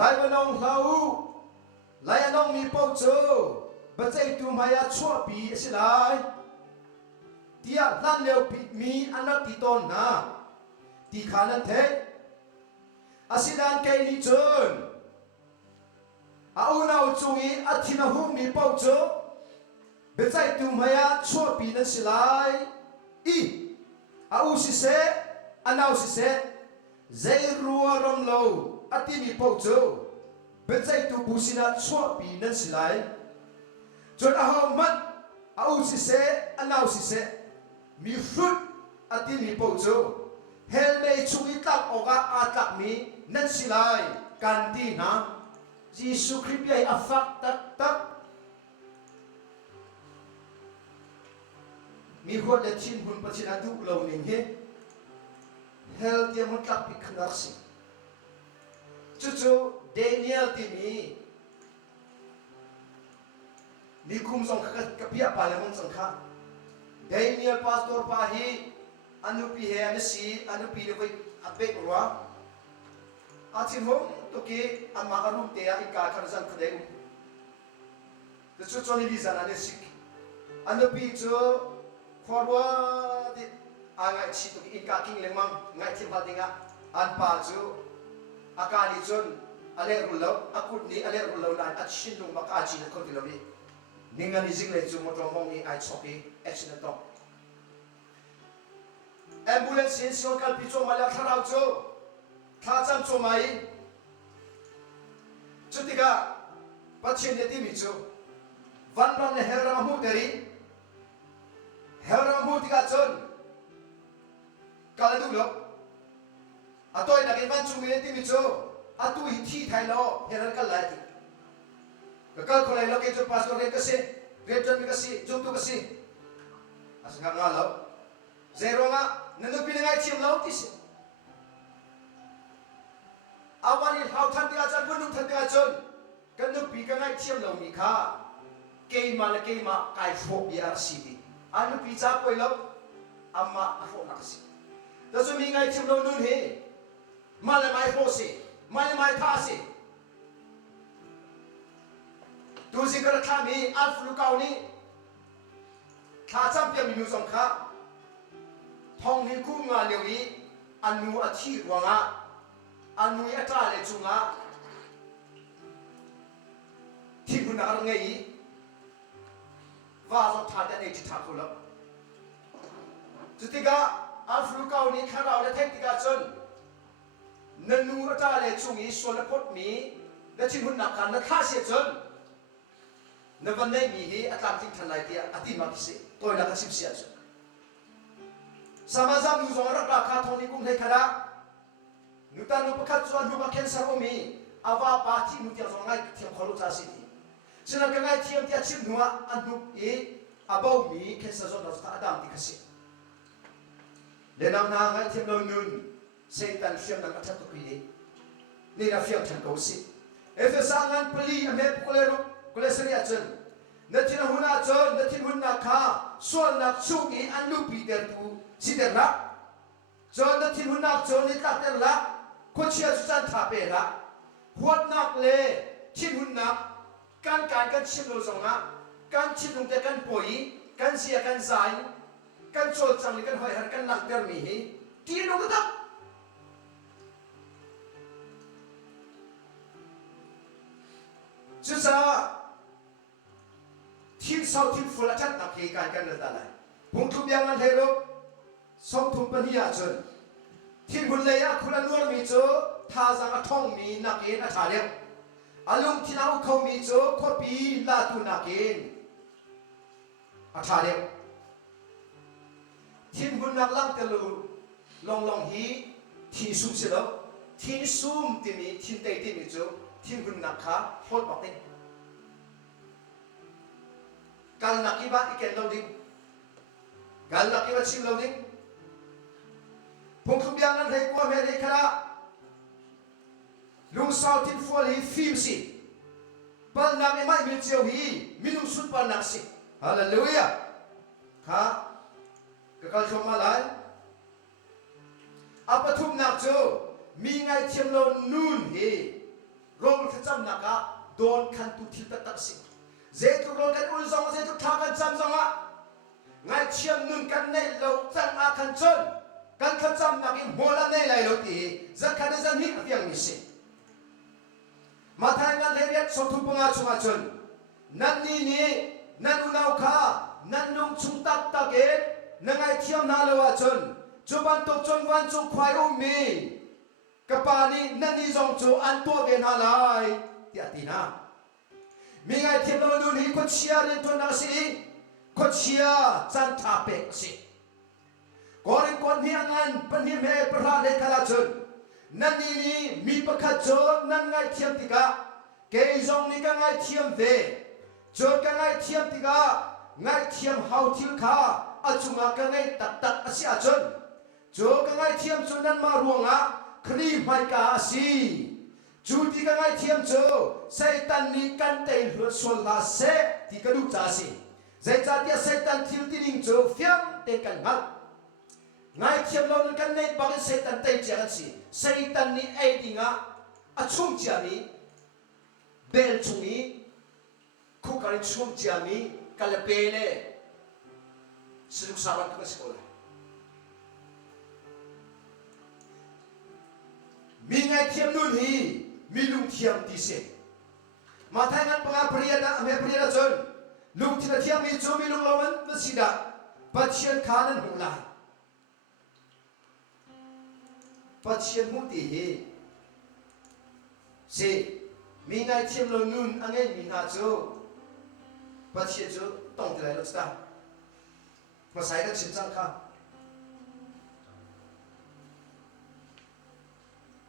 lai banong hlau lai anong mi po cho ba chai tu maya chua pi se lai tia lan leo pi mi anak ti ton na ti khanan the asidan kai ni chon au nau chungi athina hu mi pau cho bezai tu maya chua pi na silai i au si se anau si se zai ruwa rom lo ati mi pau cho bezai tu busina chua pi na silai chon a hom mat au si se anau si se mi fruit ati mi pau cho hel mei chungi tak oga atak mi nan silai kanti na Jesus Christ ay afak tak mi huat le chin hun pa chin adu lo ning he hel dia mon tak pi khanar si chu Daniel ti ni kum song ka pia pa le mon song kha Daniel pastor pa hi anu pi he an si anu pi le koi apek ruwa achin hom to ke amma arum te a ka khar zan khadeu the chu choni li zan ane sik anu pi chu forward angai chi to in ka king lemang ngai thim hadinga an pa chu akani chon ale rulo akut ni ale rulo lan at shin dung ba ka chi na ko tilobi ninga ni jing le chu mo tong mong ni ai choki accident to ambulance in so kal pi chu mala tharau chu tha cham chu mai chutika pachin ne ti mi chu van ram ne heram hu teri heram hu tika chon kala du lo atoi na ke van chu mi ne ti mi chu atu hi thi thai lo heran kal lai ti ka kal kholai lo ke chu pastor ne ka se reton mi ka si chu tu ka si asanga nga lo zero nga nanu pi ngai chim lo ti se awani hau than dia chan bunu than dia chon kan nu pi ka ngai chim lo mi kha ke ma kai fo bi ar si ti anu pi cha koi lo amma afo na si da so mi ngai chim lo nun he ma le mai fo si ma le mai tha si tu si ka tha mi al flu kau ni tha cham pia mi nu song kha thong ni ku nga leu yi อันนูอาชีวงะอันนูอัตราเลจุงะที่คุณอะไรไงว่าเราทานได้ในจิตทางคุณแล้วจุดที่ก็อัฟริกานี้ข้าเราได้เทคนิคจนนันนูอัตราเลจุงอีส่วนละพดมีและที่คุณนักการและท่าเสียจนในวันนี้มีอัตราที่ทันไรที่อธิมาพิเศษตัวนักสิบเสียจนสมาจำนูจงรักราคาทองนี้กุ้งให้ขนานุตานุปคัดส่วนนุปเคนสารมีอาวาปาที่นุที่จงง่ายเทียมขลุ่ยสิทีฉะนั้นก็ง่ายเทียมที่ชิมนัวอันนุอาบ่าวมีเคนสารจงเราจะอดัมที่กสิเดนำนางง่ายเทียมเรานุนเซตันเฟียมนักทัตุกีนี่เราเฟียมฉันเขาสิเอฟเอสางานปลีอเมริกากุเลสเรียจนนัทินหุนาจนนัทินหุนาข้าส่วนนักชุกีอันลูปีเดอร์ตูสิเดอร์ละจนนัทินหุนาจนนิตักเดอร์ละคนเชียร์จันทาเปละหัวนักเล่ทินหุนาการชิมโลซงะการชิมลงแต่การป่วยการเสียการใจการโจดจังหรือการหอยหันการหลักเดอร์มีที่นู้ก็ตักจุดสาทีมสาวทีมฟุลชัดนักเกี่ยกันเรื่องอะไรผมทุบยังมันเฮโร่สองทุบปนิยาจนทีมคนเลยอะคุณนวลมีโจท่าจังท่องมีนักเกี่ยนักชาเลียอารมณ์ที่น่าเขามีโจขบีลาตุนักเกี่ยนักชาเลียทีมคนนักลังเตลูลองฮีทีซุ่มเสร็จทีซุ่มที่มีทีเตยที่มีโจทีมคนนักข้าโคตรบอกเองการนักกีฬาอีกแก่เราดิ้งการนักกีฬาชิมเราดิ้งผมทุบยังนั้นให้กว่าเมริกาลุงสาวที่ฟัวลีฟิล์มสิปันนักไม่มีเจ้าฮีมีลุงสุดปันนักสิฮาเลลูยาค่ะก็การชมมาเลยอาปทุมนักโจมีไงเทียมเรานู่นเฮโรงขจำนักะโดนคันตุทิตตักสิเจตุโรงกันอุลซองเจตุทากันจำจงะไงเทียมนู่นกันในเราจังอาคันจนกันขจำนักอิโมลาในไหลโลตีจะคันจะนิกเพียงมิสิมาทางนั้นเรียกสมทุปงาชุมาจนนั่นนี่นั่นอุณาวข้านั่นนุ่งชุงตักตะเกตนั่งไงเทียมนาเลวจนจุบันตกจนวันจุควายอุมีกปานีนันนี่จงจูอันตัวเวนอะไรที่อตินามีไงเทียมเราดูนี่คนเชียร์เรื่องตัวนักสิคนเชียร์จันทาเปกสิก่อนคนเฮียงันปนิเมประหลาดเลยขลาจนนั่นนี่มีประคัตโจนั่นไงเทียมติกาเกยจงนี่ก็ไงเทียมเวโจก็ไงเทียมติกาไงเทียมเฮาทิลข้าอาจุงาก็ไงตัดอาศัยจนโจก็ไงเทียมจนนั้นมารวงอ่ะครีไม่กาสีจูที่กันไงเทียมโจไซตันนี่กันเตลหัวส่วนลาเซที่กระดูกจ่าสีไซจ่าที่ไซตันทิลที่ลิงโจเฟียงเตกันงัดไงเทียมเรากันในบางไซตันเตจกันสีไซตันนี่ไอดิงะอาชุ่มจามีเบลชุ่มีคุกการชุ่มจามีกัลเปเล่สนุกสารันก็สกุลมีไงเทียมนู่นฮีมีลุงเทียมตีเสมาทางนั้นปังอาปริยนะเมปริยนะจนลุงที่เทียมมีจูมีลุงเรามันไม่สิดาปัจเจียนขานั้นหุ่นลายปัจเจียนมุติฮีเสมีไงเทียมเรานู่นอันนี้มีนาจูปัจเจียนจูต้องที่ไหนลูกสตามาใส่กันชิมจังค่ะ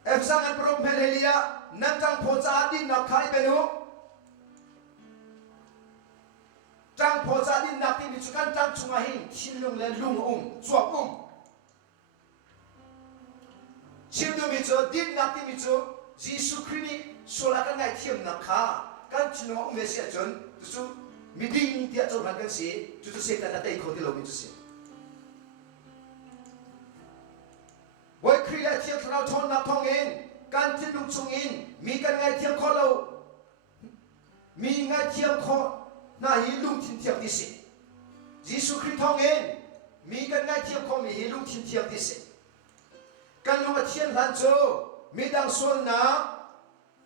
เอฟซังอันโปรเมเลียนั่งจังโพจาดินนักขายเป็นหูจังโพจาดินนักที่มีชุกันจังชุงหินชิลงและลุงจวบชิลดูมีจูดินนักที่มีจูยิสุครินีโซลากันไงเทียมนักขากันชิลงเมเสียจนจู่มีดินที่จะรักกันสิจู่เสกกันแต่อีกคนที่เรามีจุดเสียวันครีเอทีฟเราทนนักท่องเองการที่ลุงชงอินมีกันไงเทียมข้อเรามีไงเทียมข้อน่าหิลุงทิ้งเทียมที่สิยิสุคริสต์ท่องเองมีกันไงเทียมข้อมีหิลุงทิ้งเทียมที่สิ kan lu athian han cho midang sol na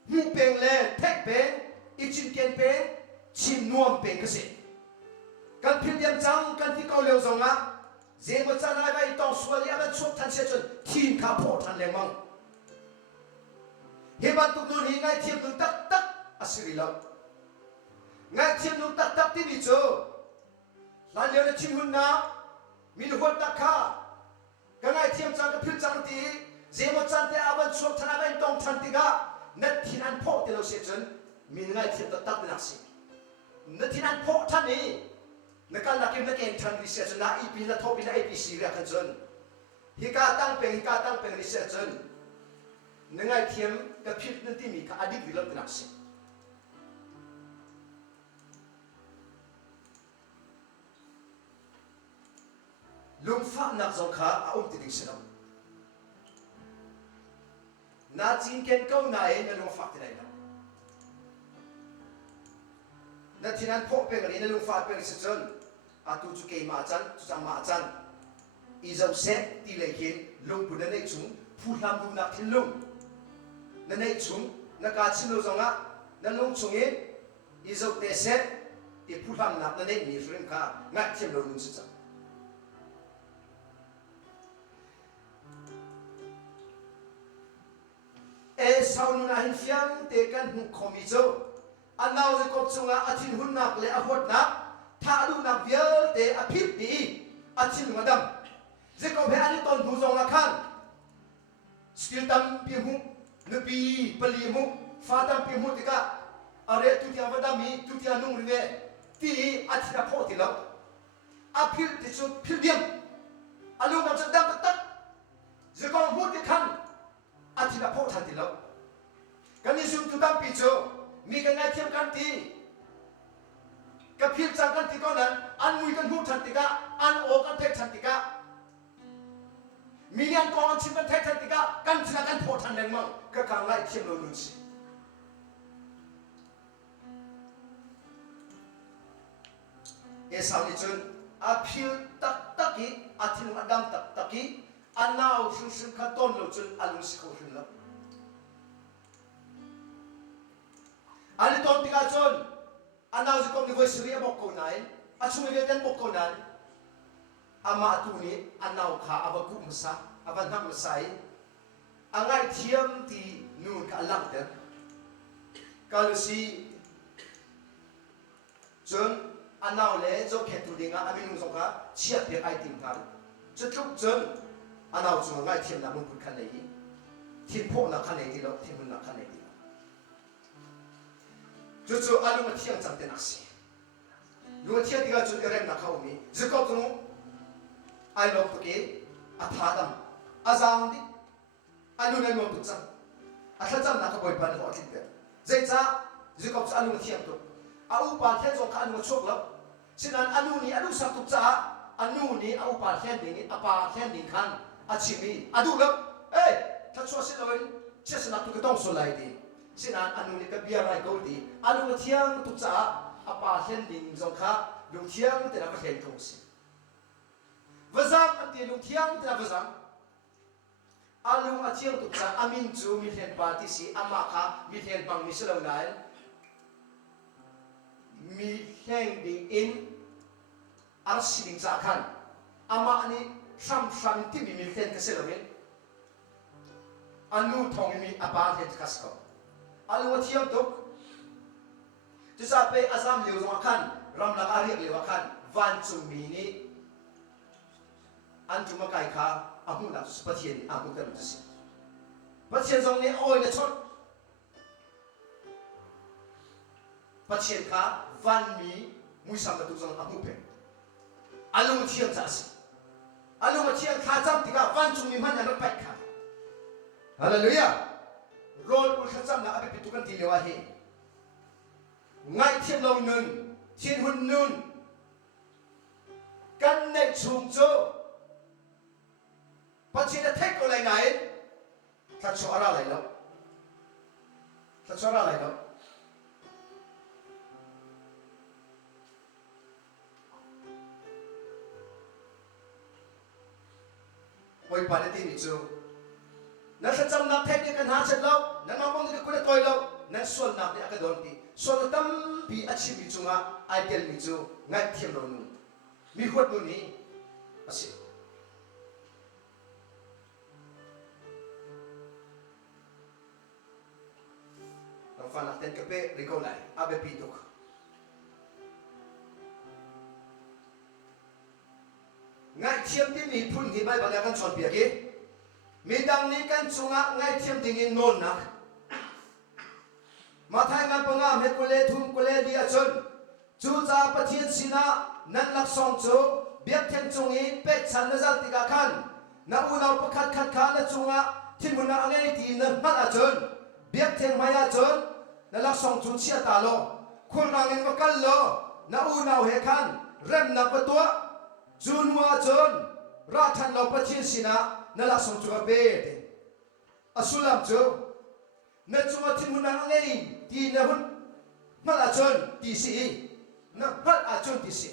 mu peng le thek peng ichin ken peng chin nuam peng ka se kan phil diam chang kan ti kau leo zonga je mo cha na bai tong suali aban chok than se chon thin kha pho than le mang he ban tu nu hi ngai thiam tu tak tak asiri lo ngai thiam tu tak tak ti bi cho la le na chin hun na min hot tak kha ka ngai thiam chang ka phil chang ti je mo chan te aban chok than bai tong than ti ga na thin an pho te lo se chon min ngai thiam tak tak na se na thin an pho than ni na kan lakim na ken than ri se chon na ip na thopi na apc ra kan chon hi ka tang peng ri se chon na ngai thiam ka phil na ti mi ka adik ri lo na se lung fa nak zong kha a ti ding se na chin ken kau na e na lung fa ti dai na thinan pho peng ri na lung fa peng se chon a tu chu ke ma chan chu chang ma chan i zau se ti le hin lung bu na nei chung phu lam du na thin lung na nei chung na ka chin lo zonga na lung chung e i zau te se i phu lam na nei ni rim kha ngat chem lo lung se chang e sau nu na hin fiam te kan hu khomi cho anau ze kop chunga athin hun nak le a hot na tha lu nak vial te a phit ti athin ngadam ze ko be ani ton bu zong la khan stil tam pi hu ne pi pali mu fa tam pi mu tika are tu tia va mi tu tia nung ri ti athira pho ti lo a phil ti chu phil diam alu nam cha dam tak ze ko mu ti khan athira pho than ti lo kan ni sum tu tam pi chu mi kan ngai thiam kan ti ka phil chang kan ti ko nan an mui kan hu than ti ka an o kan thek than ti ka mi lian ko an chim kan thek than ti ka kan china kan pho than leng mang ka ka ngai thiam lo nun si e sau ni chun a phil tak tak ki athin adam tak tak ki anau sung sung kha ton lo chun alung si ko hin lo ali ton tika chon anau ji kom ni voi sri abok ko nai achung ve ten bok ko nan ama tu ni anau kha abaku masa aban ham masai angai thiam ti nu ka lang te kalusi chon anau le zo khetu dinga aminu zo ka chia pe ai tim kan chutuk chon anau chu ngai thiam na mun khan nei thin pho na khan nei ti lo thin mun na khan nei chuchu alu ma thiang chang te naksi lu thiang tiga chu erem na khau mi zikop tu ai lok tu ke athadam azang di alu na lu tu chang atha chang na ka boi pan ho tin pe zai cha zikop alu ma thiang tu au pa the zo khan mo chok lo sinan alu ni alu sak tu cha anu ni au pa the ding apa the ding khan achimi adu lo ei tha chwa si loin chesna tu ka dong so lai di sinan anu ni ka bia rai ko di alu thiang tu cha apa hen ding zo kha lu thiang te na ka hen ko si wazam an ti lu thiang te na wazam alu a thiang tu cha amin chu mi hen party si ama kha mi hen pang mi selo nai mi hen ding in ar siling cha khan ama ni sam ti mi hen ka selo ni anu thong mi apa hen ka sko alu thiam tuk tu sa pe azam liu zong khan ram la ariak liu khan van chu mi ni an chu ma kai kha ahu na pathian ahu ta lu si pathian zong ni oi na chot pathian kha van mi mui sam tu zong ahu pe alu thiam cha si alu thiam kha cham ti ka van chu mi man na pa kha hallelujah rol ul khacham na abe pitukan ti lewa he ngai thiam lo nun thiên hun nun kan nei chung cho pachi da thek ko lai nai ta cho ara lai lo ta cho ara lai lo oi pa de ti ni chu na sa cham nak thek ni kan ha chet lo na ma bong ni ku na toy lo na sol nak ni akadon ti sol tam pi achi mi chunga ai tel mi chu ngai thiam lo nu mi hot nu ni ase na fa nak ten kape riko lai abe pi tok ngai thiam ti mi phun hi bai bang kan chon pi ki mi dang ni kan chunga ngai thiam ding in non nak mathai ngan panga me kule thum kule dia chun chu cha pathian sina nan lak song chu biak then chungi pe chan na zal tika khan na u nau pakhat khat kha na chunga thin na angai ti na mat a chun biak then maya chun na lak song chu chia ta lo khul rang in bakal lo na u nau he khan rem na patwa chun wa chun ra than lo pathian sina na lak song chu ka be asulam chu na chunga thin na angai ti na hun mal a chun ti si na mal a chun ti si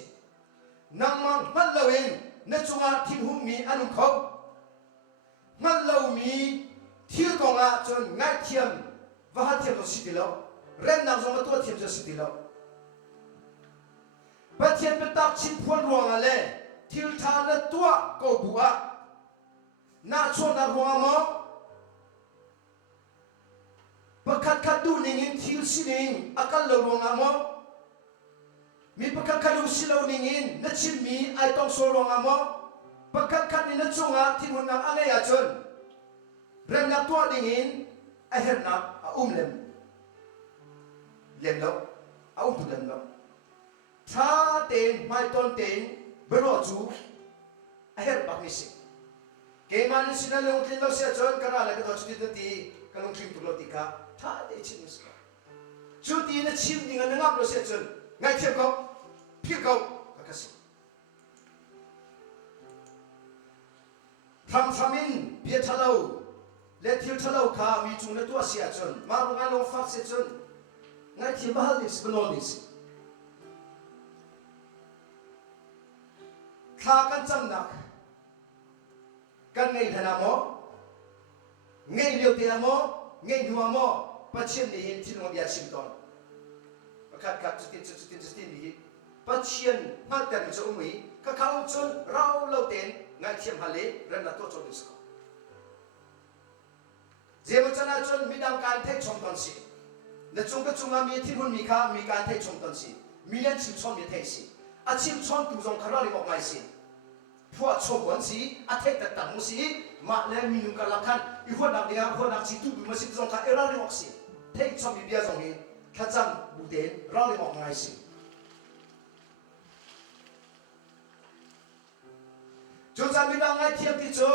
nang mang mal lawin na chunga thin hum mi anum khau mal law mi thil ko nga chun ngai thiam va ha thiam to si ti lo ren nang zong to thiam to si ti lo ba thiam pe tak chin phon ruang a le thil tha na tua ko bu a na chon na ruang mo pakat kadu ningin thil sining akal lo ronga mo mi pakat kadu silo ningin na chim mi ai tong so ronga mo pakat kat ni na chunga thimun nang angai a chun rem na tua ningin a her na a lem lo a tu lem lo tha ten mai ton ten bero chu a her bak ni si ke man sina lo tin lo sia chun kara la ka to chu ti kalong kim tu lo ti ka tha de chin is chu ti na chim ni nga ngap lo se chun ngai chem ko phir ko ka si thamin pia thalo le thil thalo kha mi chung na tu sia chun ma ro nga lo fak se chun ngai thi ba hal dis blo dis kha kan cham nak kan ngai thana mo ngay liều tiền mo ngay đua mo bắt chiên đi hin thiên mong bia chim ton bắt cắt chút tin đi bắt chiên bắt tiền cho ông ấy các khâu chun rau lâu tiền ngay chiêm hà lệ rem là tốt cho mình sao giờ mà chana chun mi đam can thấy trong ton si để chúng ta mi thiên hun mi can thấy trong ton si mi lên chim chon mi thấy si à chim chon tu dòng khá là một ngày si phua chô quán si à thấy tất tang si mà lên mi nung cả khan i huan nak dia huan nak chi tu bi ma si zong ka era le mok si thei chom bi bia zong hi kha cham bu den ra le mok ngai si chu cham bi dang ngai thiam ti chu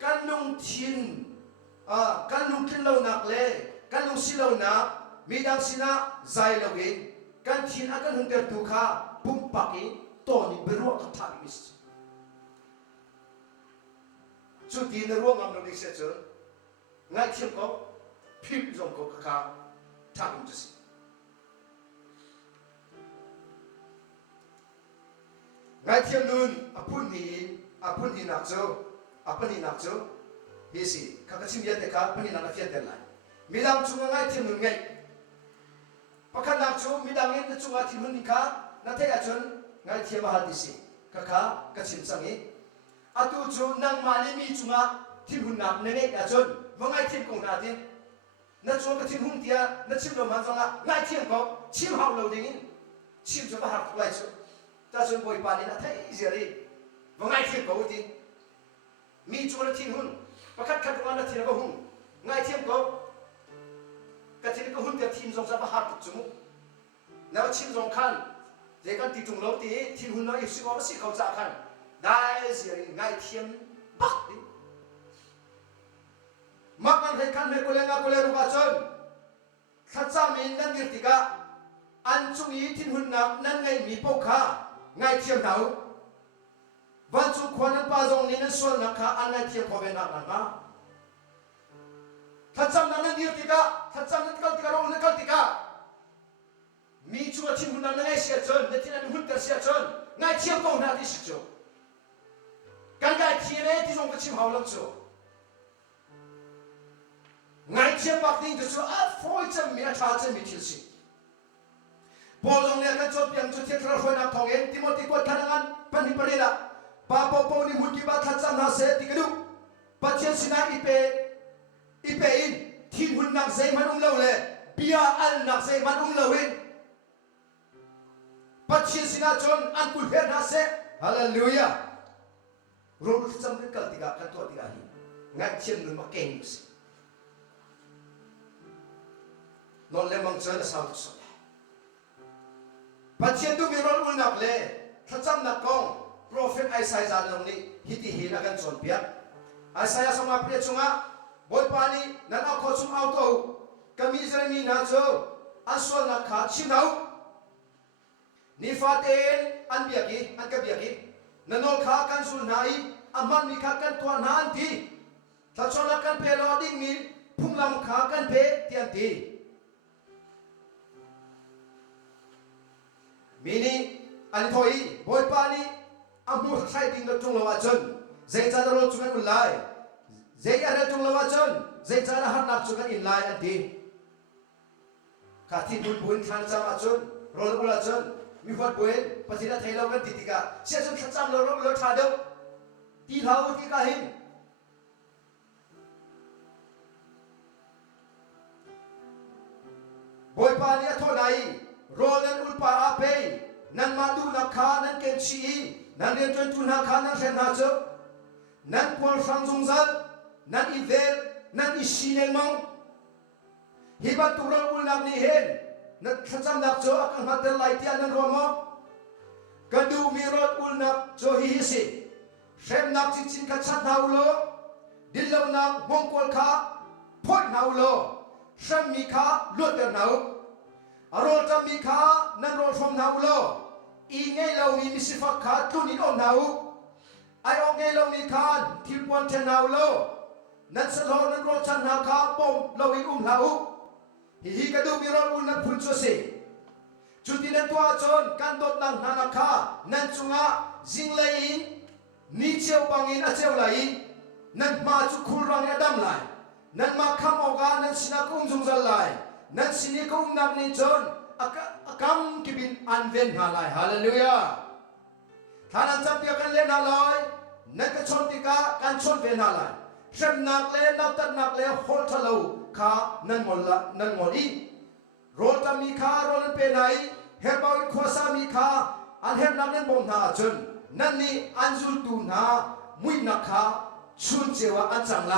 kan lung thin kan lung thin lo nak le kan lung si lo na mi dang sina zai lo win kan thin a kan hung ter tu kha pum paki to ni beru ka tha bi si chu ti na ruang am lo ni se chu ngai thiam ko phim zong ko ka tha kum si ngai thiam nun apun ni nak chu hi si ka ka chim ya te ka pani na fiat te lai milam chu ngai thiam nun ngai pakhan nak chu midang in chu nga thim nun ka na te a chun ngai thiam ha di si ka chim changi atu chu nang mali mi chu nga thim hun nak ne ne a chun mangai thim kong na tin na chu ka thim hung tia na chim lo man zonga ngai thiam ko chim hau lo ding in chim chu ba hak lai chu ta chun boi pa ni na thai zeri mangai thim ko ti mi chu na thim hun pakhat khat wa na thim ko hung ngai thiam ko ka thim ko hun tia thim zong sa ba hak chu mu na chim zong khan je kan ti tung lo ti thim hun no i si ko si khau cha khan dai zeri ngai thiam bak đi mắc ăn thấy khăn hay cô lê ruga chôn khát cha mình đang nghiệt tika ăn chung ý thiên hun nạp nên ngày mi bốc kha ngày thiêm thấu văn chung khoan ăn pa dòng nên xuân nạp kha ăn ngày thiêm phò bên nạp nạp khát cha nên nghiệt tika khát cha nên kal tika rong nên kal tika mi chung thiên hun nạp ngày xia chôn nên thiên anh hun ter xia chôn ngày thiêm công nạp đi xia chôn căn ngày thiêm ấy thì dòng cái chim hậu lắm chôn เทียมบักนิ่งจะชัวฟอยจะมีอาชาจะมีทิลสิพอตรงนี้กันจดยังจุดเทียนเราฟอยนักทองเอ็นติโมติกวดขนาดนั้นปันหิปริละปาปอปอนี่หุ่นกีบาทัดจำนาเสติกดูปัจเจสินาอีเปอินที่หุ่นนักใจมันเลวเลยเบียอัลนักใจมันเลวอินปัจเจสินาจนอันกุลเฮนาเสฮาเลลูยารู้จำเป็นกัลติกากันตัวติกาหิงั้นเชื่อมนึงมาเก่งสินอนเล่มังเจอสาวสุดปัจเจตุมีรถอุ่นนักเลยถ้าจำนักกองโปรเฟตไอไซน์จานตรงนี้ฮิติฮีนักกันส่วนเปียกไอไซน์สมัครเปรียบชงะบอยปานีนั่นเอาข้อชุมเอาตัวก็มีเจมีนาโจอันส่วนนักขาดชิมเอานิฟาเตนอันเบียกีอันกับเบียกีนั่นนอขากันสุนไหนอันมันมีขากันตัวนานทีถ้าชนกันเพลอดิ้งมีพุ่งลำขากันเพเตียนทีมีนี่อันทอยบอยปานีอามูใช้ดิ้งกับจงละวาจนเจจาดรจุกันอุไลเจอะไรจงละวาจนเจจาดหันนับจุกันอินไลอันทีข้าที่บุญทันจามาจนรอลบุลจนมีคนบุญปฏิบัติให้เรากันติดกันเชื่อจนขัดจำเราชาเดียวที่เราที่ก้าหินบอยปานีท่าไหนรอนันอุลปาอาเปนันมาดูนักขานันเกณฑ์ชีนันเรียนจนจุนักขานันเชนหาเจนันพอลฟังจงซัลนันอีเวลนันอิชีเนมังฮิบัตุรังอุลนักนี่เห็นนันขัดจำนักโจอากังหัดเดลไลที่อันนั้นรวมกันดูมีรถอุลนักโจฮิฮิสิเชมนักจิตจินขัดชัดนาวโลดิลลนักมงคลขาพอดนาวโลเชมมีขาลวดเดนาวอารมณ์จะมีขานั่นรถฟอมนาวโลอีไงเรามีมิสิฟักขาตุนิโอนาวไอโอไงเรามีขาที่ปวนเทนาวโลนั่นสโลนั่นรถชันนาขาปมเราอีลาวฮิกระดูมีรถอุ่นนักพุ่งชัวสิจุดที่นั่นตัวจนการโดดนังนาคานั่นจุงะจิงเลยนี่เชียวบังอินอาเจียวเลยนั่นมาจุคุรังยาดำเลยนั่นมาคำออกานั่นสินักจงจัลเลยนั่นสินิกุนักนิจนกำกิบินอันเวนหาเลยฮาเลลูยาท่านั้นจำเปียกันเล่นอะไรนั่นก็ชนติกาการชนเวนหาเลยเช่นนักเล่นนับตัดนักเล่นโหดทะลุขานั่นหมดละนั่นหมดอีโรตามีขาโรนันเป็นไหนเฮบาวิควาสามีขาอันเฮบนักเล่นบ่มนาจนนั่นนี่อันจุลตูนามุยนักขาชุนเจวะอันจังไล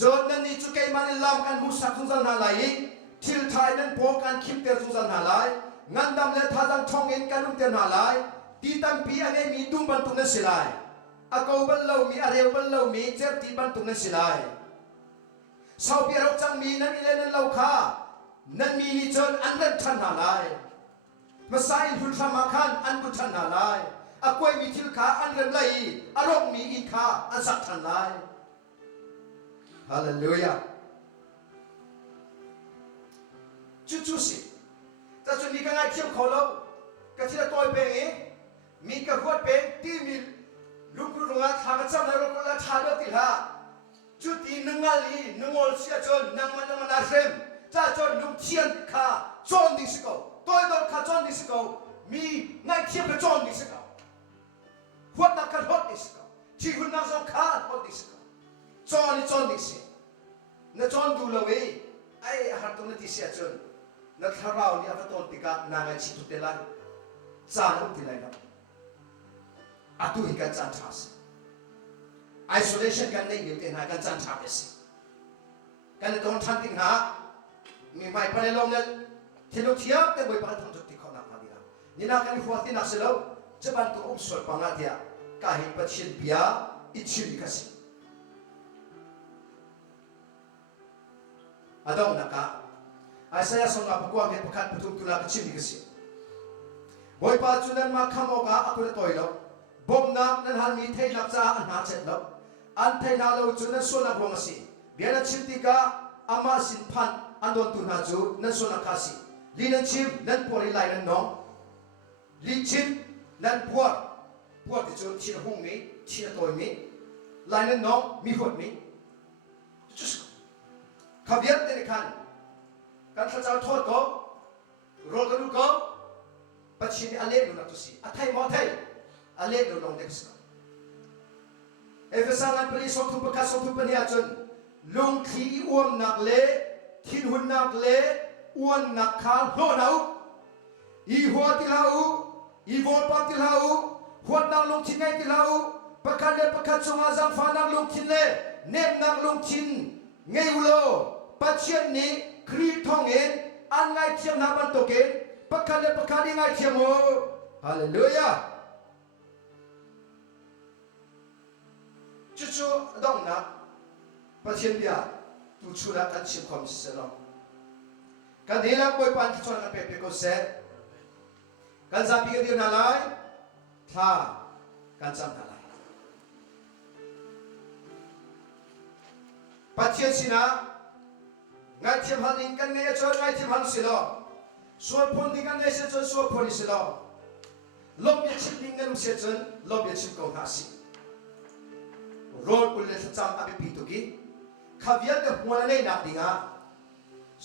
จนนั่นนี่จุกเกมันลำกันมุสักสุนทรนาไลทิลไทยนั่นโปกันคิมเตอร์สุนทรนาไลงั้นดำเลท่าดังทองเงินกันลุงเตอร์นาไลตีตังปีอันนี้มีดุมบันตุนสิไลอากาบัลเลวมีอาเรวบัลเลวมีเจ็บตีบันตุนสิไลสาวเปียรกจังมีนั่นอิเลนันเลวข้านั่นมีนิจนอันเล่นทันนาไลมาสายหุ่นธรรมคันอันบุทันนาไลอากวยมีทิลขาอันเล่นไลอารมณ์มีอินขาอันสักทันไลฮาเลลูยาจู่ๆสิแต่จนมีการเที่ยวเขาแล้วก็ที่เราต่อยเป็นเองมีกระพวดเป็นที่มีลูกรุ่งงานทางจำในโรงงานทาเลือดติละจุดที่นึงอาลีนึงอลเสียจนนั่งมันอาเซมจ้าจนลุงเทียนข้าจนดิสโก้ตัวโดนข้าจนดิสโก้มีนายเทียบกับจนดิสโก้หัวนักขัดหัวดิสโก้ที่หุ่นนักสงข้าหัวดิสโก้จนนี่จนดิสนั่นจนดูเลยไอ้หาตัวนั้นที่เสียจนนั่นถ้าเราเนี่ยก็ต้นติกานางไอชิตุเตลันจานอุติเลยนะอาตุหิกันจานทัส isolation กันได้อยู่แต่หากันจานทัสกันในตอนทันติงหามีไม่ไปลงเนี่ยที่เราเที่ยวแต่ไม่ไปทำจุดที่เขาหนักมาดีนะนี่นักการฟัวที่นักเสลวจะบันตัวอุ้มสวดปังอาเดียกาหิปัจฉินเบียอิชิลิกัสอาดองนักอาศัยส่งมาพวกเมียประคันประตูตุลาชิมดิกสิบอยปาจุนันมาขโมกาอักุเลตอยแล้วบ่มนักนั้นหันมีเทนักจ้าอันหาเจ็ดแล้วอันเทนาเราจุนันส่วนนักวงสิเบียนชิมติกาอามาสินพันอันโดนตุนหาจูนั่นส่วนนักคาสิลีนันชิมนั่นปวดไหลนั่นน้องลีชิมนั่นปวดที่จูที่ห้องมีที่ตัวมี ลายนั้นน้องมีหัวมีจุดข้าเวียนเตนิคันการข้าเจ้าโทษก็โรกันดูก็ปัจฉิมอาเลกดูนักตุสีอาไทยมอไทยอาเลกดูลงเด็กสกเอฟเฟซังอันปรีสมทุปการสมทุปนิอาจนลงที่อ้วนนักเละทินหุ่นนักเละอ้วนนักขาโลนเอาอีหัวติลาอูอีวอลปาติลาอูหัวนักลงทินไงติลาอูประคันเลประคันสงอาจังฟ้านักลงทินเล่เนบนักลงทินไงอุโลปัจเจียนนี้ครีทองเอ็นอันไงเทียมนับบันโตเกนประคันเลประคันยังไงเทียมโอฮาเลลูยาจู่ๆต้องนักปัจเจียนเดียตูชูนักกันชิมความเสียลงกันเฮลักบอยปันที่ชวนกันเป๊ะๆก็เสร็จกันจับปีกันเดียวนั่นเลยท่ากันจำนั่นเลยปัจเจียนสินะไงเทียมหันอินกันไงชวนไงเทียมหันสิลอส่วนพ้นที่กันไงเสียจนส่วนพ้นสิลอลบยัดชิมดิ้งกันเสียจนลบยัดชิมกองทัศิโรดอุลเลสจำอาบิปิตุกีข้าเวียนแต่หัวในนักดิ้งอ่ะ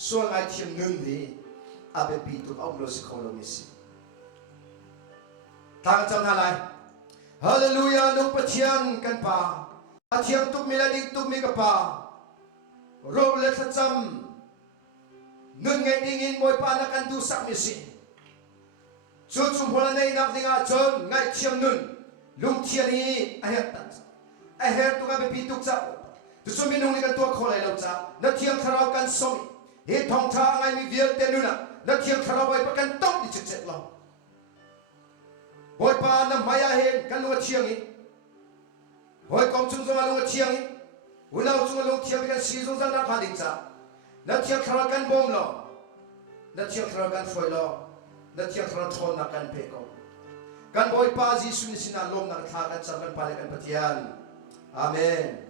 ส่วนไงเทียมหนึ่งนี่อาบิปิตุกเอาโลสิโคโลมิสิทางจำนั่นเลยฮาเลลูยานุปัจเจียนกันป่าอาเทียมตุกมิลาดิตุกมิกป่าโรบเลสจำนึ่งไงดิ้งอินบอยปานักกันดูสักมิสิจุดจุ่มหัวในนักดิ้งอาจนไงเทียมนึ่งลุงเทียนี่ไอเฮตันไอเฮตุกอาบิปิตุกจับตุสมินุงนี่กันตัวคนไรเราจับนักเทียมคาราวกันสมิเหตุทองท้าไงมีเวียนเตนุนะนักเทียมคาราวไปประกันต้องดิจิตเจ็ดเราบอยปานำมายาเห็นกันลุงเชียงอีบอยกองจุงจงลุงเชียงอีอุลาจุงลุงเชียงกันซีจงจังนักหาดิจ้านักเทียมคาราวกันบอมเรานักเทียมคาราวกันฟอยเรานักเทียมคาราวทอนนักกันเปกกันบอยปาจีสุนิสินาลมนักทากันจับกันปาเลกันปฏิญาณอาเมน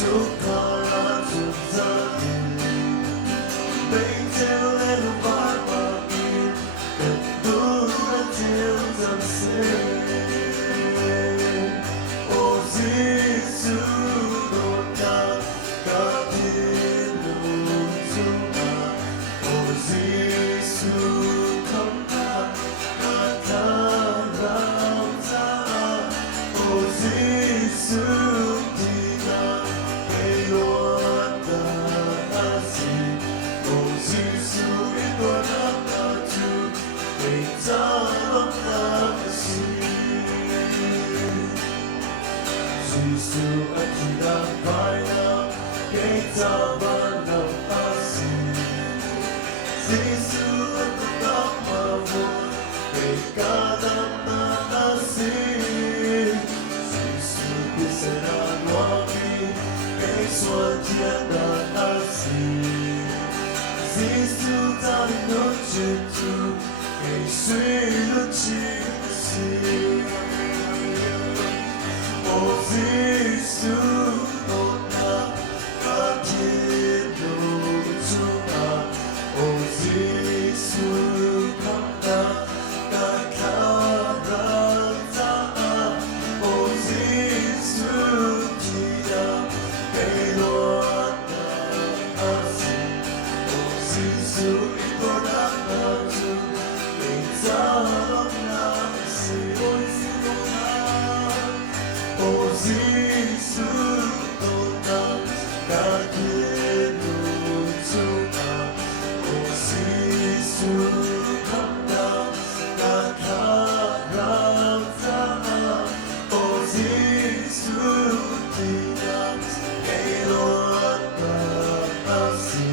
ทุกคน Giêsu anh chỉ đang vai nhau cái ta ban đầu asi Giêsu anh cũng đã mà vui cái cả năm na asi Giêsu biết sẽ là loa mi cái xuân thiên đàng asi Giêsu ta đi nói chuyện tu cái suy luận chi si Oh Jesus, oh na, kakiru tuna. Oh Jesus, come na, kakarata. Oh Jesus, kita kailangan asi. Oh Jesus, ikaw na tu, ikaw na si Oh Oh Jesus, oh na, kakiru tuna. Oh Jesus, come na, kakarata. Oh Jesus, kita kailangan asi.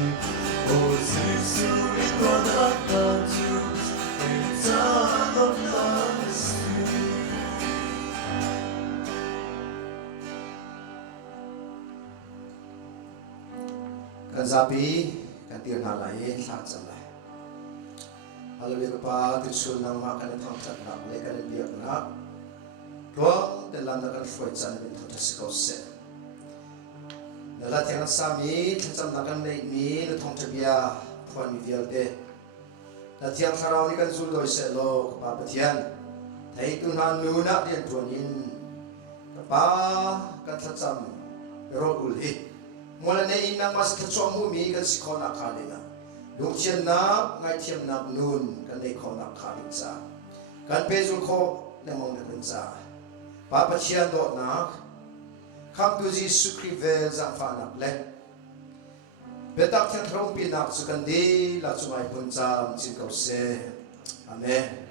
Oh Jesus, ikaw na tu, ikaw na si Kan zapi kan tir na lai thak chan lai haleluya pa tisul nang ma kan thang chan na le kan liak na to de lam da kan foi chan bin thot sikau se na la tiang sami cham na kan nei mi na thong chabia phon mi vial de na tiang kharau ni kan zul doi se lo pa pathian thai tu na nu na rian tuan in pa kan cham ro ul hi Mula na inang mas kachom humi kan si kona kalina. Yung tiyan na, ngay tiyam na nun kan na kona kalin sa. Kan pezo ko na mong namin sa. Papa tiyan do na, kam tu Jesu krivel sa fanak le. Betak tiyan trong pinak su kan di, la sumay punca, sin kau se. Amen.